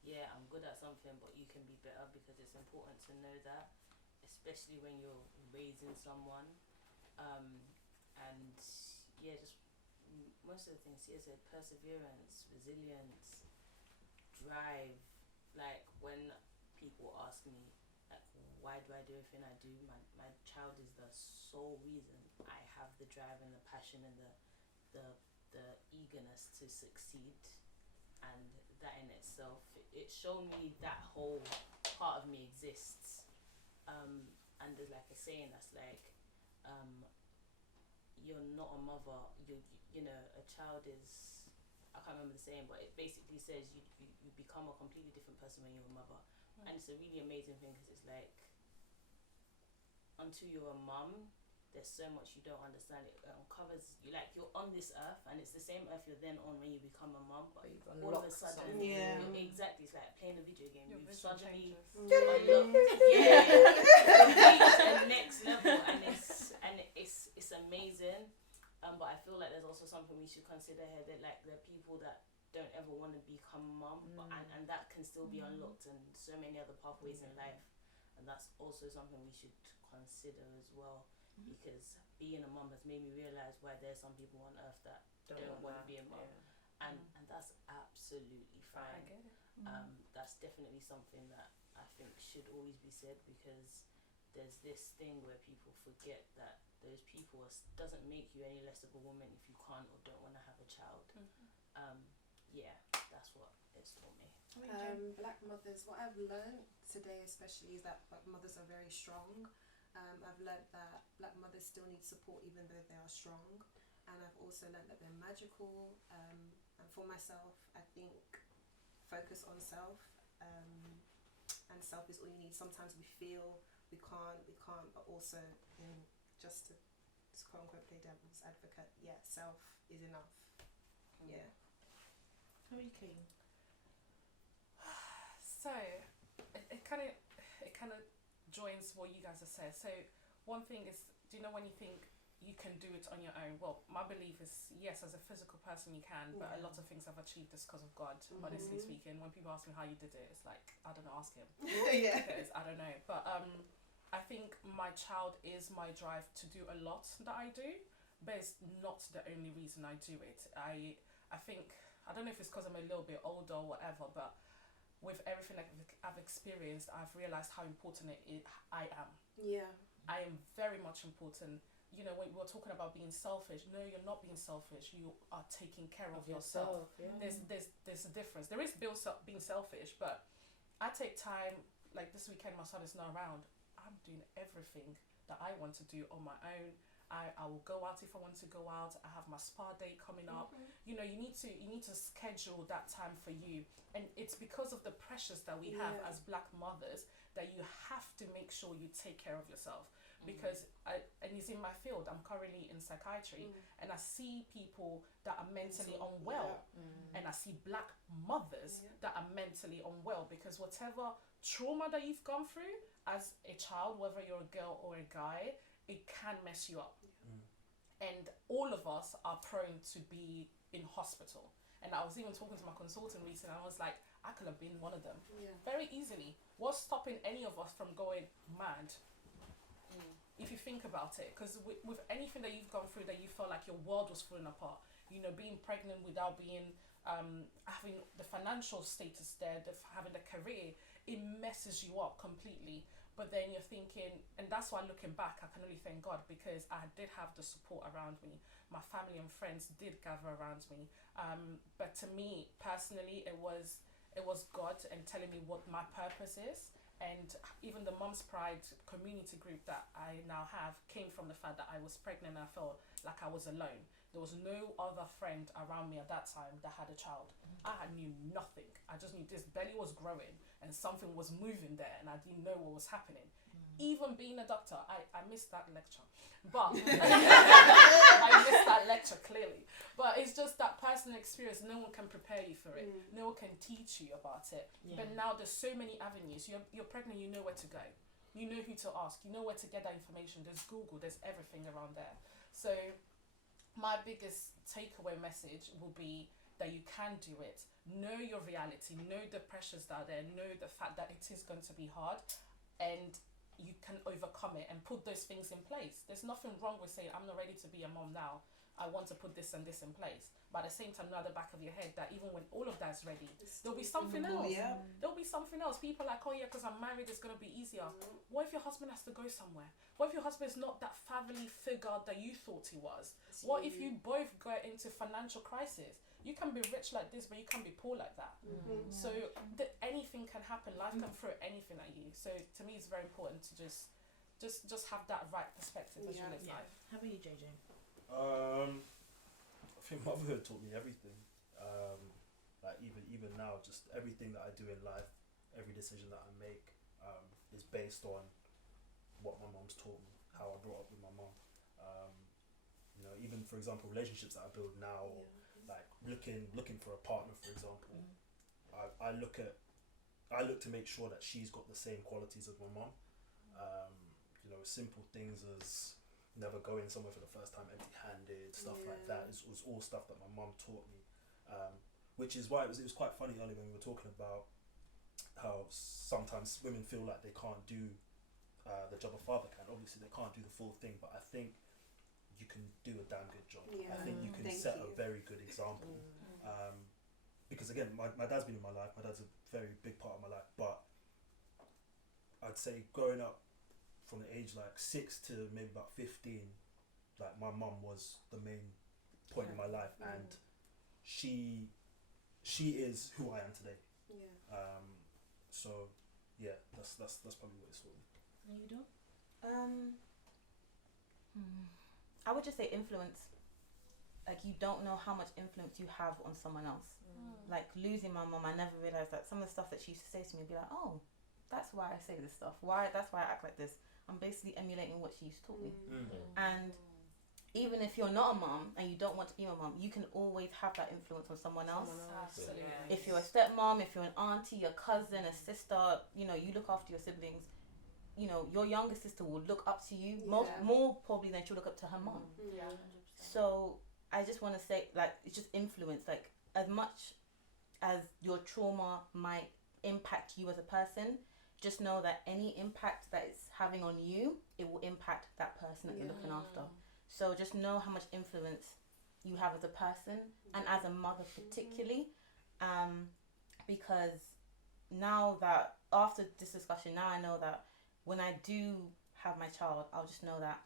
yeah, I'm good at something, but you can be better, because it's important to know that, especially when you're raising someone. And yeah, just most of the things she said: perseverance, resilience, drive. Like, when people ask me, like, why do I do everything I do, my child is the sole reason I have the drive and the passion and the eagerness to succeed. And that in itself, it's shown me that whole part of me exists. And there's like a saying that's like, you're not a mother, you know, a child is, I can't remember the saying, but it basically says you become a completely different person when you're a mother. And it's a really amazing thing, because it's like, until you're a mum, there's so much you don't understand. It uncovers you, like, you're on this earth, and it's the same earth you're then on when you become a mum, but all of a sudden, exactly, it's like playing a video game. You've suddenly unlocked, reached the next level, and it's amazing. But I feel like there's also something we should consider here, that like, there are people that don't ever want to become a mum, but and that can still be unlocked, and so many other pathways in life, and that's also something we should consider as well. Because being a mum has made me realise why there's some people on earth that don't want to be a mum, and that's absolutely fine. That's definitely something that I think should always be said, because there's this thing where people forget that those people doesn't make you any less of a woman if you can't or don't want to have a child. Yeah, that's what it's taught me. Black mothers, what I've learned today especially is that black mothers are very strong. I've learned that black mothers still need support even though they are strong, and I've also learned that they're magical. And for myself, I think focus on self, and self is all you need. Sometimes we feel we can't, but also, just to quote unquote play devil's advocate, self is enough. How are you, Kane? So it kind of joins what you guys have said. So one thing is, do you know when you think you can do it on your own? Well, my belief is, yes, as a physical person you can, but a lot of things I've achieved is because of God, honestly speaking. When people ask me how you did it, it's like, I don't know, ask him. Because I don't know. But I think my child is my drive to do a lot that I do, but it's not the only reason I do it. I think, I don't know if it's because I'm a little bit older or whatever, but with everything I've experienced, I've realised how important I am. I am very much important. You know, when we were talking about being selfish, no, you're not being selfish. You are taking care of yourself. There's a difference. There is being selfish, but I take time. Like this weekend, my son is not around. I'm doing everything that I want to do on my own. I will go out if I want to go out. I have my spa date coming up. You know, you need to schedule that time for you, and it's because of the pressures that we have as black mothers that you have to make sure you take care of yourself. Because and it's in my field. I'm currently in psychiatry, and I see people that are mentally unwell, and I see black mothers that are mentally unwell, because whatever trauma that you've gone through as a child, whether you're a girl or a guy, it can mess you up. And all of us are prone to be in hospital. And I was even talking to my consultant recently, and I was like, I could have been one of them very easily. What's stopping any of us from going mad? If you think about it, because with anything that you've gone through that you felt like your world was falling apart, you know, being pregnant without being having the financial status there, having the career, it messes you up completely. But then you're thinking, and that's why looking back, I can only thank God, because I did have the support around me. My family and friends did gather around me. But to me personally, it was God and telling me what my purpose is. And even the Mum's Pride community group that I now have came from the fact that I was pregnant and I felt like I was alone. There was no other friend around me at that time that had a child. I knew nothing. I just knew this belly was growing and something was moving there, and I didn't know what was happening. Even being a doctor, I missed that lecture. But I missed that lecture clearly. But it's just that personal experience. No one can prepare you for it. No one can teach you about it. But now there's so many avenues. You're pregnant, you know where to go. You know who to ask. You know where to get that information. There's Google. There's everything around there. So my biggest takeaway message will be that you can do it. Know your reality. Know the pressures that are there. Know the fact that it is going to be hard. And you can overcome it and put those things in place. There's nothing wrong with saying, I'm not ready to be a mom now. I want to put this and this in place. But at the same time, know at the back of your head that even when all of that's ready, there'll be something else. Yeah. There'll be something else. People are like, oh yeah, because I'm married, it's going to be easier. What if your husband has to go somewhere? What if your husband's not that family figure that you thought he was? What if you both go into financial crisis? You can be rich like this, but you can be poor like that. So anything can happen. Life can throw anything at you. So to me, it's very important to just have that right perspective as you live life. How about you, JJ? I think motherhood taught me everything. Like even now, just everything that I do in life, every decision that I make, is based on what my mom's taught me, how I brought up with my mom. You know, even for example, relationships that I build now, or like looking for a partner, for example, I look to make sure that she's got the same qualities as my mom. You know, simple things as never going somewhere for the first time empty-handed, stuff like that. It was all stuff that my mum taught me, which is why it was quite funny earlier when we were talking about how sometimes women feel like they can't do the job a father can. Obviously they can't do the full thing, but I think you can do a damn good job. I think you can set a very good example. Because again, my dad's been in my life. My dad's a very big part of my life, but I'd say growing up from the age like 6 to maybe about 15, like my mum was the main point in my life, and she is who I am today. So yeah, that's probably what it's for me. And you do? I would just say influence. Like, you don't know how much influence you have on someone else. Like, losing my mum, I never realised that some of the stuff that she used to say to me would be like, oh, that's why I say this stuff. That's why I act like this. I'm basically emulating what she used to taught me. And even if you're not a mum and you don't want to be a mum, you can always have that influence on someone else. Absolutely. If you're a stepmom, if you're an auntie, a cousin, a sister, you know, you look after your siblings. You know, your younger sister will look up to you more probably than she'll look up to her mum. So I just want to say, like, it's just influence. Like, as much as your trauma might impact you as a person, just know that any impact that it's having on you, it will impact that person that you're looking after. So just know how much influence you have as a person and as a mother particularly, because now that after this discussion, now I know that when I do have my child, I'll just know that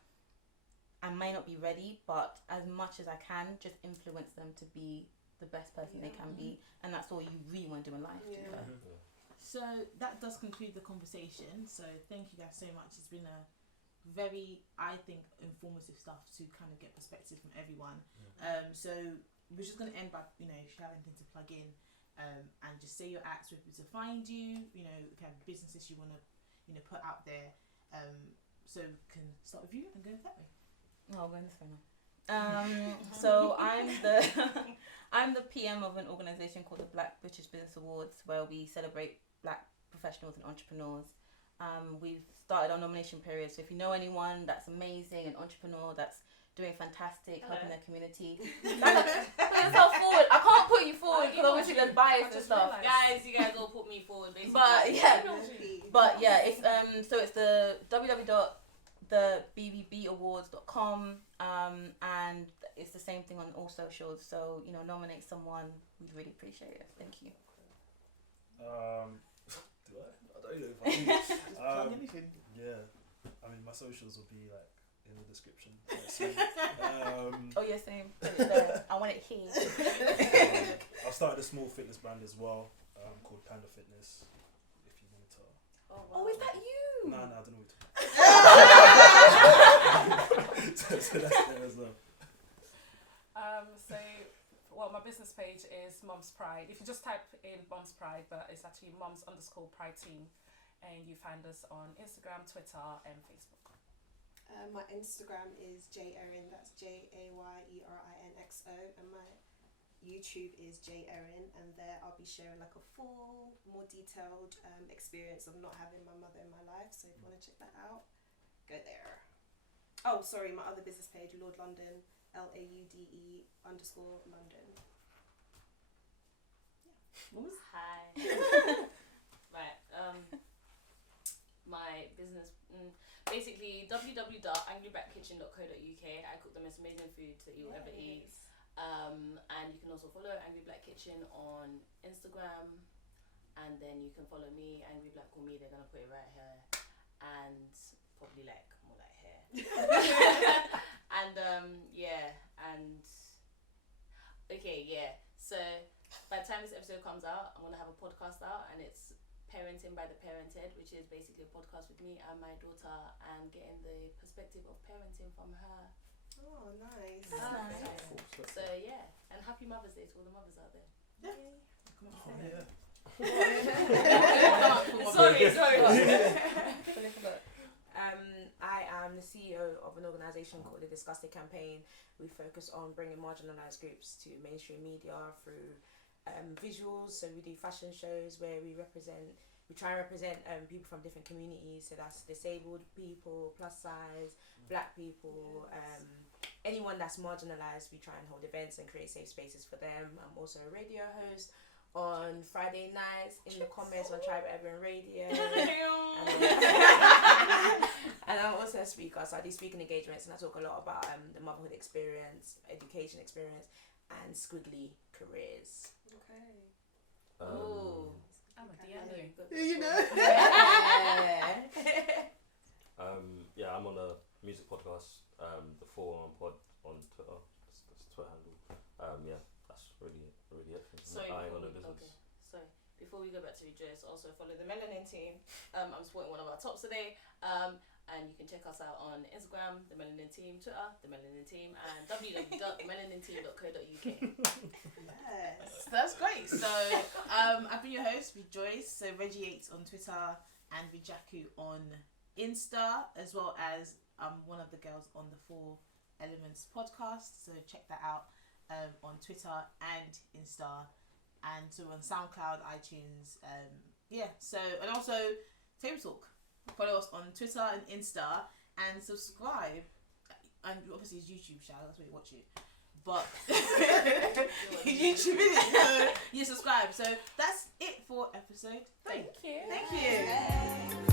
I may not be ready, but as much as I can, just influence them to be the best person they can be, and that's all you really want to do in life. So that does conclude the conversation. So thank you guys so much. It's been a very, I think, informative stuff to kind of get perspective from everyone. So we're just going to end by, you know, if you have anything to plug in, and just say your acts, where people to find you, you know, kind of businesses you want to, you know, put out there. So we can start with you and go that way. Oh, I'm going this way now. So I'm the PM of an organisation called the Black British Business Awards, where we celebrate Black professionals and entrepreneurs. We've started our nomination period, so if you know anyone that's amazing, an entrepreneur that's doing fantastic, helping their community, put yourself forward. I can't put you forward because obviously there's bias and stuff. Guys, you guys all put me forward, basically. But yeah, it's so it's the www.thebbawards.com, and it's the same thing on all socials. So, you know, nominate someone. We'd really appreciate it. Thank you. Do I? don't know if I do. Just plug anything. Yeah, I mean my socials will be like in the description. Oh yeah, same. Put it there. I want it here. I've started a small fitness brand as well, called Panda Fitness. If you wanted to. Oh, is that you? Nah, I don't know what so that's there as well. Well, my business page is Mum's Pride. If you just type in Mum's Pride, but it's actually Mums_Pride Team, and you find us on Instagram, Twitter, and Facebook. My Instagram is JayErin, that's JayErinxo, and my YouTube is JayErin, and there I'll be sharing like a full, more detailed experience of not having my mother in my life. So if you want to check that out, go there. Oh, sorry, my other business page, Lord London, LAUDE_London. Hi. Right. My business, basically www.angryblackkitchen.co.uk. I cook the most amazing food that you'll ever eat. And you can also follow Angry Black Kitchen on Instagram, and then you can follow me, Angry Black or me. They're gonna put it right here, and probably like more like hair. And so by the time this episode comes out, I'm gonna have a podcast out, and it's Parenting by the Parented, which is basically a podcast with me and my daughter, and getting the perspective of parenting from her. Oh, nice. So yeah, and happy Mother's Day to all the mothers out there. Sorry. I am the CEO of an organisation called the Disgusted Campaign. We focus on bringing marginalised groups to mainstream media through visuals. So we do fashion shows where we try and represent people from different communities. So that's disabled people, plus size, black people, anyone that's marginalised. We try and hold events and create safe spaces for them. I'm also a radio host on Friday nights in the comments on Tribe Urban Radio. And I'm also a speaker, so I do speaking engagements, and I talk a lot about the motherhood experience, education experience, and squiggly careers. Okay. I'm a DNO. You know? Yeah, I'm on a music podcast, the 411 Pod on Twitter. That's the Twitter handle. Yeah, that's really it. Sorry, I ain't on a business. Okay. Sorry. Before we go back to Rejoice, also follow the Melanin Team. I'm supporting one of our tops today. And you can check us out on Instagram, the Melanin Team, Twitter, the Melanin Team, and www.melaninteam.co.uk. Yes, that's great. So I've been your host, Rejoice. So Reggie8 on Twitter and Rijaku on Insta, as well as one of the girls on the 4 Elements podcast. So check that out on Twitter and Insta, and so on SoundCloud, iTunes. So and also Table Talk. Follow us on Twitter and Insta, and subscribe. And obviously it's YouTube, Sheila, that's where you watch it. But YouTube is it, so you subscribe. So that's it for episode 3. Thank you. Thank you.